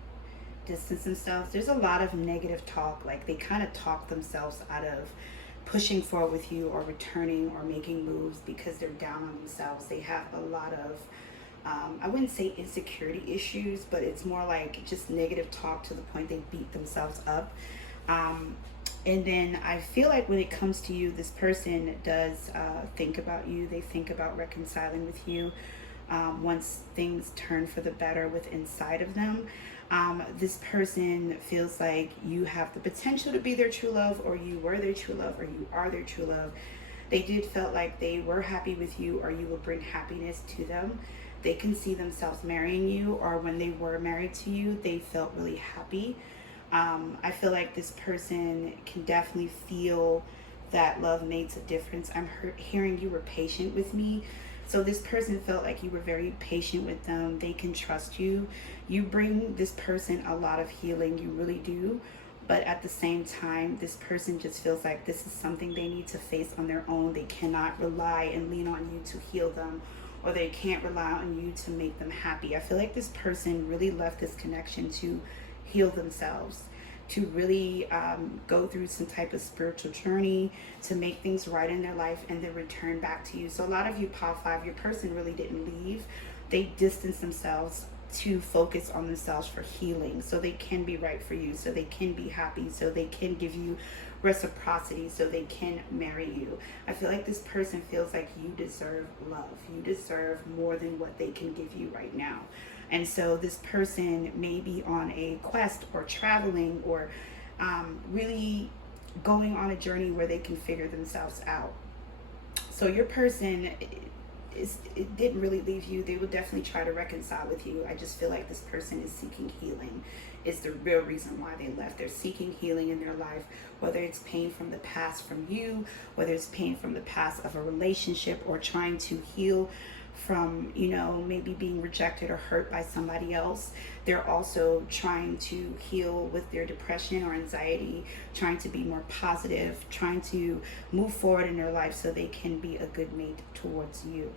distance themselves. There's a lot of negative talk, like they kind of talk themselves out of pushing forward with you or returning or making moves because they're down on themselves. They have a lot of I wouldn't say insecurity issues, but it's more like just negative talk to the point they beat themselves up. And then I feel like when it comes to you, this person does think about you. They think about reconciling with you once things turn for the better with inside of them. This person feels like you have the potential to be their true love, or you were their true love, or you are their true love. They did felt like they were happy with you, or you will bring happiness to them. They can see themselves marrying you, or when they were married to you, they felt really happy. I feel like this person can definitely feel that love makes a difference. I'm hearing you were patient with me. So this person felt like you were very patient with them. They can trust you. You bring this person a lot of healing. You really do. But at the same time, this person just feels like this is something they need to face on their own. They cannot rely and lean on you to heal them, or they can't rely on you to make them happy. I feel like this person really left this connection to heal themselves, to really go through some type of spiritual journey, to make things right in their life, and then return back to you. So a lot of you, Pile 5, your person really didn't leave. They distanced themselves to focus on themselves for healing, so they can be right for you, so they can be happy, so they can give you reciprocity, so they can marry you. I feel like this person feels like you deserve love. You deserve more than what they can give you right now. And so this person may be on a quest or traveling, or really going on a journey where they can figure themselves out. So your person it didn't really leave you. They will definitely try to reconcile with you. I just feel like this person is seeking healing. Is the real reason why they left. They're seeking healing in their life, whether it's pain from the past from you, whether it's pain from the past of a relationship, or trying to heal from, you know, maybe being rejected or hurt by somebody else. They're also trying to heal with their depression or anxiety, trying to be more positive, trying to move forward in their life so they can be a good mate towards you.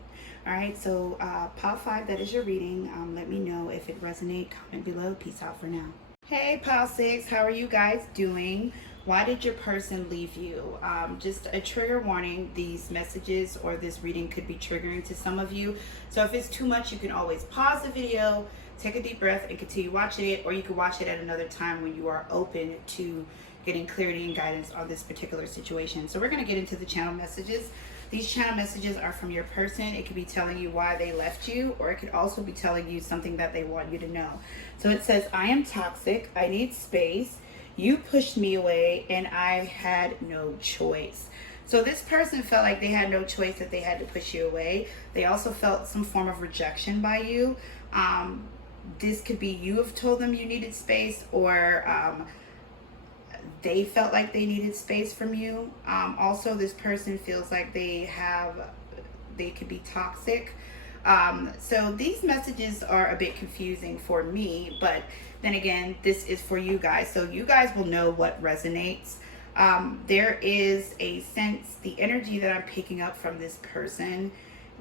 All right, so Pile 5, that is your reading. Let me know if it resonates. Comment below. Peace out for now. Hey, Pile 6, how are you guys doing? Why did your person leave you? Just a trigger warning, these messages or this reading could be triggering to some of you. So if it's too much, you can always pause the video, take a deep breath, and continue watching it, or you can watch it at another time when you are open to getting clarity and guidance on this particular situation. So we're going to get into the channel messages. These channel messages are from your person. It could be telling you why they left you, or it could also be telling you something that they want you to know. So it says, I am toxic. I need space. You pushed me away and I had no choice. So this person felt like they had no choice, that they had to push you away. They also felt some form of rejection by you. This could be you have told them you needed space, or they felt like they needed space from you. Also, this person feels like they could be toxic. So these messages are a bit confusing for me, but then again, this is for you guys. So you guys will know what resonates. There is a sense, the energy that I'm picking up from this person,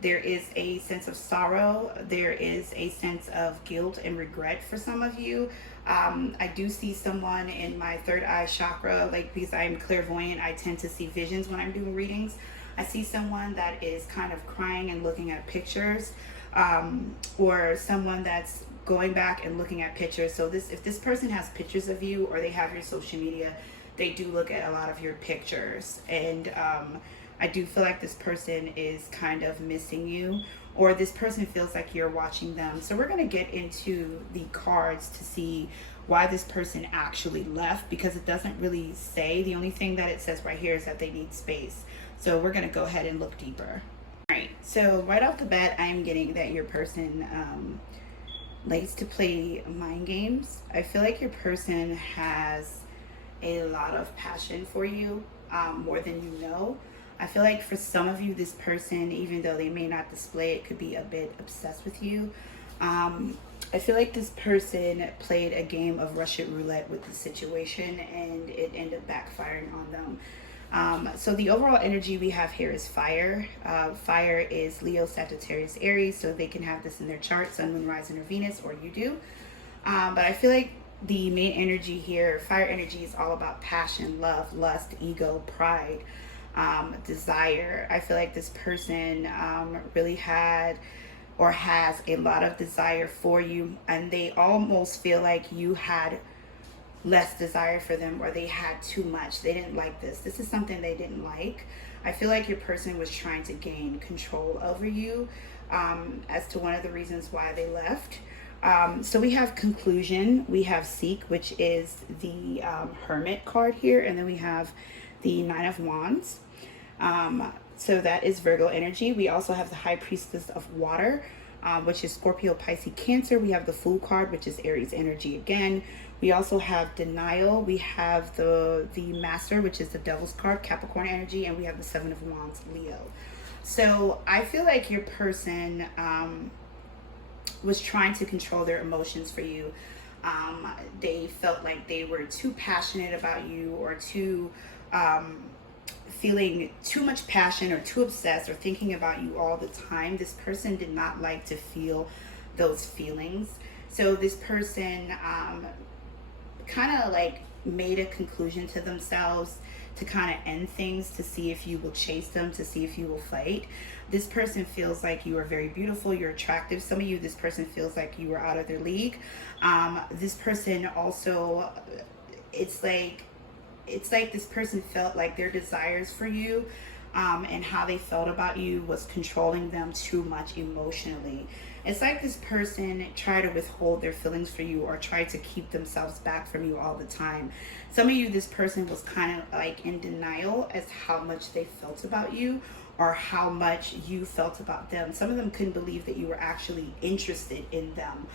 there is a sense of sorrow. There is a sense of guilt and regret for some of you. I do see someone in my third eye chakra, like, because I'm clairvoyant, I tend to see visions when I'm doing readings. I see someone that is kind of crying and looking at pictures, or someone that's going back and looking at pictures. So if this person has pictures of you, or they have your social media, they do look at a lot of your pictures. And I do feel like this person is kind of missing you, or this person feels like you're watching them. So we're going to get into the cards to see why this person actually left, because it doesn't really say. The only thing that it says right here is that they need space. So we're going to go ahead and look deeper. All right, so right off the bat, I'm getting that your person likes to play mind games. I feel like your person has a lot of passion for you, more than you know. I feel like for some of you, this person, even though they may not display it, could be a bit obsessed with you. I feel like this person played a game of Russian roulette with the situation, and it ended up backfiring on them. So the overall energy we have here is fire. Fire is Leo, Sagittarius, Aries, so they can have this in their chart, Sun, Moon, Rising, or Venus, or you do. But I feel like the main energy here, fire energy, is all about passion, love, lust, ego, pride, desire. I feel like this person really had or has a lot of desire for you, and they almost feel like you had less desire for them, or they had too much. They didn't like this. This is something they didn't like. I feel like your person was trying to gain control over you, as to one of the reasons why they left. So we have conclusion, we have seek, which is the hermit card here, and then we have the 9 of Wands. So that is Virgo energy. We also have the High Priestess of Water, which is Scorpio, Pisces, Cancer. We have the Fool card, which is Aries energy again. We also have denial. We have the master, which is the devil's card, Capricorn energy, and we have the seven of wands, Leo. So I feel like your person was trying to control their emotions for you. They felt like they were too passionate about you, or too feeling too much passion, or too obsessed, or thinking about you all the time. This person did not like to feel those feelings. So this person kind of like made a conclusion to themselves to kind of end things, to see if you will chase them, to see if you will fight. This person feels like you are very beautiful, you're attractive. Some of you, this person feels like you are out of their league. This person also, it's like this person felt like their desires for you and how they felt about you was controlling them too much emotionally. It's like this person tried to withhold their feelings for you, or tried to keep themselves back from you all the time. Some of you, this person was kind of like in denial as how much they felt about you, or how much you felt about them. Some of them couldn't believe that you were actually interested in them.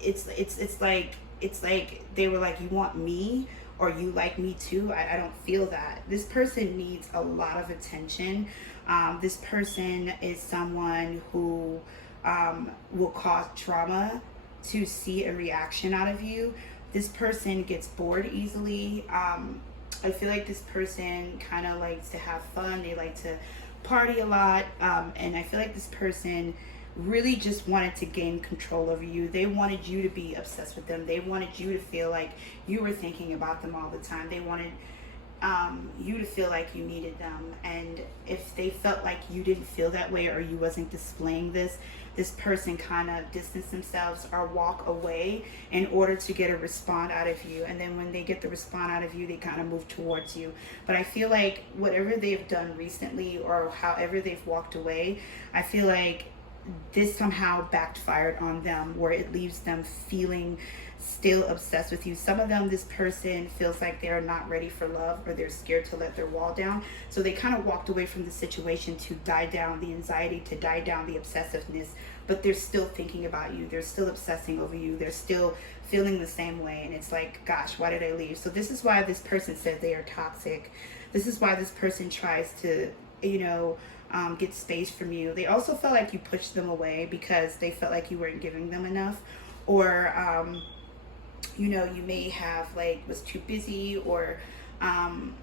It's like they were like, you want me, or you like me too. I don't feel that. This person needs a lot of attention. This person is someone who will cause drama to see a reaction out of you. This person gets bored easily. I feel like this person kind of likes to have fun. They like to party a lot. And I feel like this person really just wanted to gain control over you. They wanted you to be obsessed with them. They wanted you to feel like you were thinking about them all the time. They wanted you to feel like you needed them. And if they felt like you didn't feel that way, or you wasn't displaying this person kind of distance themselves or walk away in order to get a response out of you. And then when they get the response out of you, they kind of move towards you. But I feel like whatever they've done recently, or however they've walked away, I feel like this somehow backfired on them, where it leaves them feeling still obsessed with you. Some of them, this person feels like they're not ready for love, or they're scared to let their wall down. So they kind of walked away from the situation to die down the anxiety, to die down the obsessiveness, but they're still thinking about you. They're still obsessing over you. They're still feeling the same way. And it's like, gosh, why did I leave? So this is why this person said they are toxic. This is why this person tries to, get space from you. They also felt like you pushed them away because they felt like you weren't giving them enough, or you may have was too busy, or some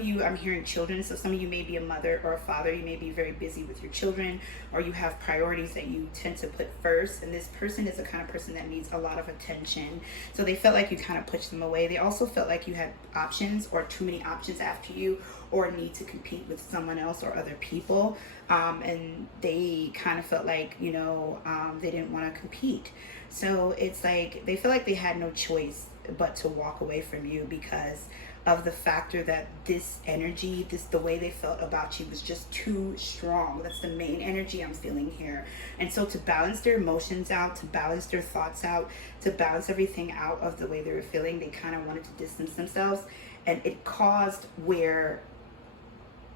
of you, I'm hearing children, so some of you may be a mother or a father. You may be very busy with your children, or you have priorities that you tend to put first, and this person is the kind of person that needs a lot of attention. So they felt like you kind of pushed them away. They also felt like you had options, or too many options after you, or need to compete with someone else or other people, and they kind of felt like they didn't want to compete. So it's like they feel like they had no choice but to walk away from you, because of the factor that this energy, the way they felt about you was just too strong. That's the main energy I'm feeling here. And so to balance their emotions out, to balance their thoughts out, to balance everything out of the way they were feeling, they kind of wanted to distance themselves. And it caused where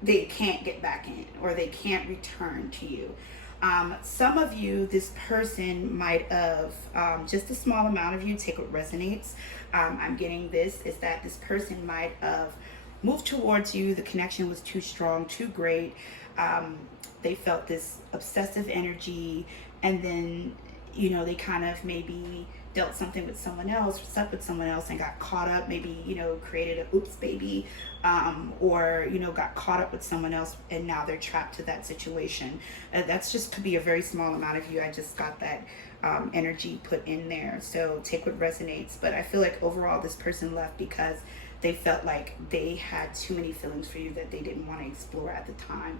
they can't get back in, or they can't return to you. Some of you, this person might have, just a small amount of you, take what resonates. I'm getting this, is that this person might have moved towards you. The connection was too strong, too great. They felt this obsessive energy, and then, they kind of maybe dealt something with someone else, slept with someone else, and got caught up, maybe, created a oops baby, or, got caught up with someone else, and now they're trapped to that situation. That's just could be a very small amount of you. I just got that energy put in there. So take what resonates. But I feel like overall this person left because they felt like they had too many feelings for you that they didn't want to explore at the time.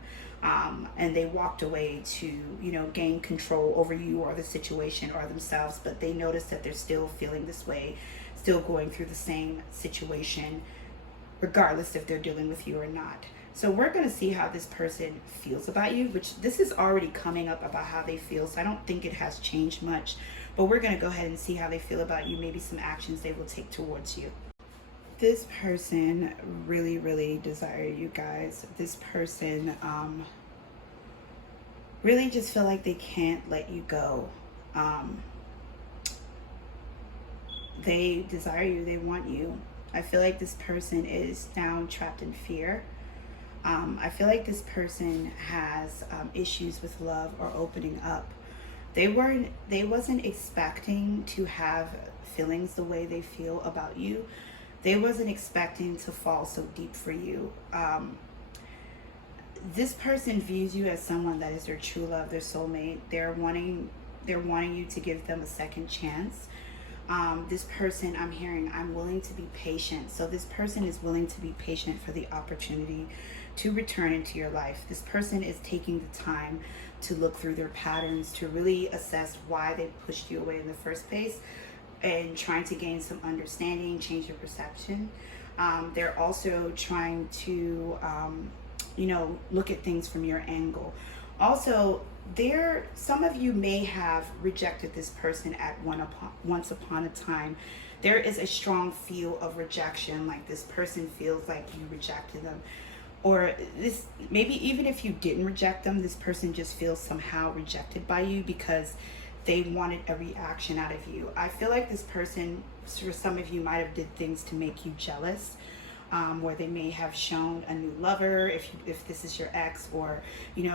And they walked away to, gain control over you or the situation or themselves, but they noticed that they're still feeling this way, still going through the same situation, regardless if they're dealing with you or not. So we're going to see how this person feels about you, which this is already coming up about how they feel. So I don't think it has changed much, but we're going to go ahead and see how they feel about you, maybe some actions they will take towards you. This person really, really desire you guys. This person really just feel like they can't let you go. They desire you. They want you. I feel like this person is now trapped in fear. I feel like this person has issues with love or opening up. They wasn't expecting to have feelings the way they feel about you. They wasn't expecting to fall so deep for you. This person views you as someone that is their true love, their soulmate. They're wanting you to give them a second chance. This person, I'm hearing, I'm willing to be patient. So this person is willing to be patient for the opportunity to return into your life. This person is taking the time to look through their patterns, to really assess why they pushed you away in the first place, and trying to gain some understanding, change your perception. They're also trying to, look at things from your angle. Also, some of you may have rejected this person at once upon a time. There is a strong feel of rejection, like this person feels like you rejected them. Or this, maybe even if you didn't reject them, this person just feels somehow rejected by you because they wanted a reaction out of you. I feel like this person, for some of you, might have did things to make you jealous, where they may have shown a new lover, if this is your ex, or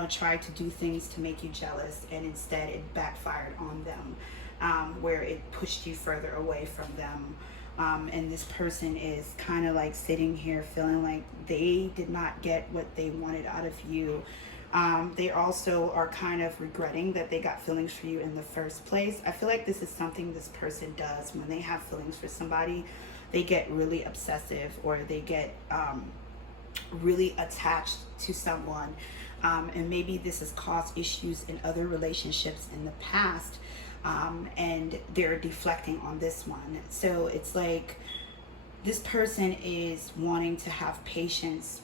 tried to do things to make you jealous, and instead it backfired on them, where it pushed you further away from them. And this person is kind of like sitting here feeling like they did not get what they wanted out of you. They also are kind of regretting that they got feelings for you in the first place. I feel like this is something this person does when they have feelings for somebody. They get really obsessive, or they get really attached to someone. And maybe this has caused issues in other relationships in the past. And they're deflecting on this one. So it's like this person is wanting to have patience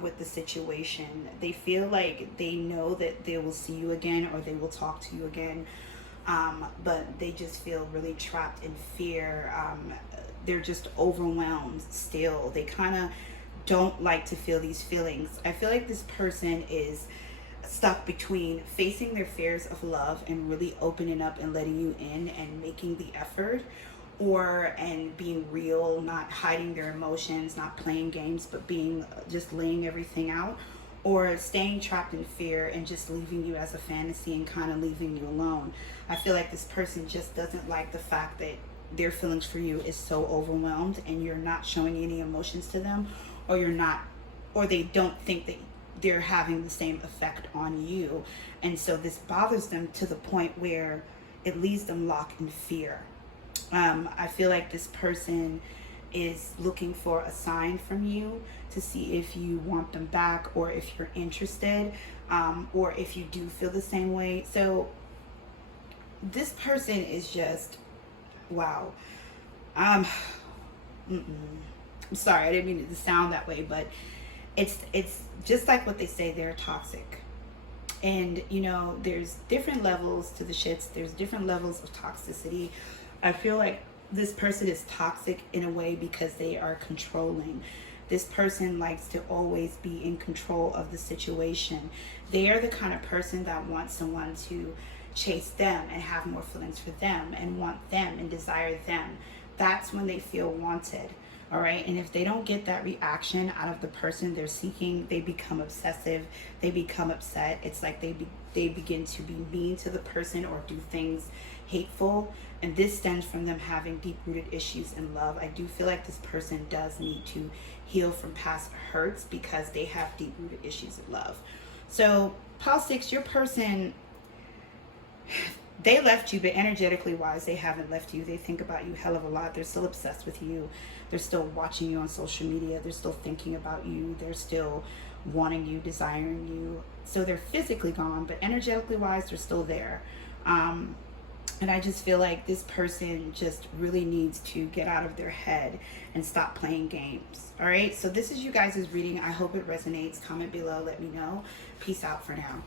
with the situation. They feel like they know that they will see you again, or they will talk to you again, but they just feel really trapped in fear. They're just overwhelmed still. They kind of don't like to feel these feelings. I feel like this person is stuck between facing their fears of love and really opening up and letting you in and making the effort, and being real, not hiding their emotions, not playing games, but being just laying everything out, or staying trapped in fear and just leaving you as a fantasy and kind of leaving you alone. I feel like this person just doesn't like the fact that their feelings for you is so overwhelmed and you're not showing any emotions to them, or they don't think that they're having the same effect on you. And so this bothers them to the point where it leaves them locked in fear. I feel like this person is looking for a sign from you to see if you want them back, or if you're interested, or if you do feel the same way. So this person is just, wow. I'm sorry, I didn't mean it to sound that way, but it's just like what they say, they're toxic. And there's different levels to the shits. There's different levels of toxicity. I feel like this person is toxic in a way because they are controlling. This person likes to always be in control of the situation. They are the kind of person that wants someone to chase them and have more feelings for them and want them and desire them. That's when they feel wanted. All right. And if they don't get that reaction out of the person they're seeking, they become obsessive. They become upset. It's like they begin to be mean to the person or do things hateful. And this stems from them having deep-rooted issues in love. I do feel like this person does need to heal from past hurts because they have deep-rooted issues in love. So, Pile 6, your person, they left you, but energetically wise, they haven't left you. They think about you a hell of a lot. They're still obsessed with you. They're still watching you on social media. They're still thinking about you. They're still wanting you, desiring you. So they're physically gone, but energetically wise, they're still there. And I just feel like this person just really needs to get out of their head and stop playing games. All right. So this is you guys' reading. I hope it resonates. Comment below. Let me know. Peace out for now.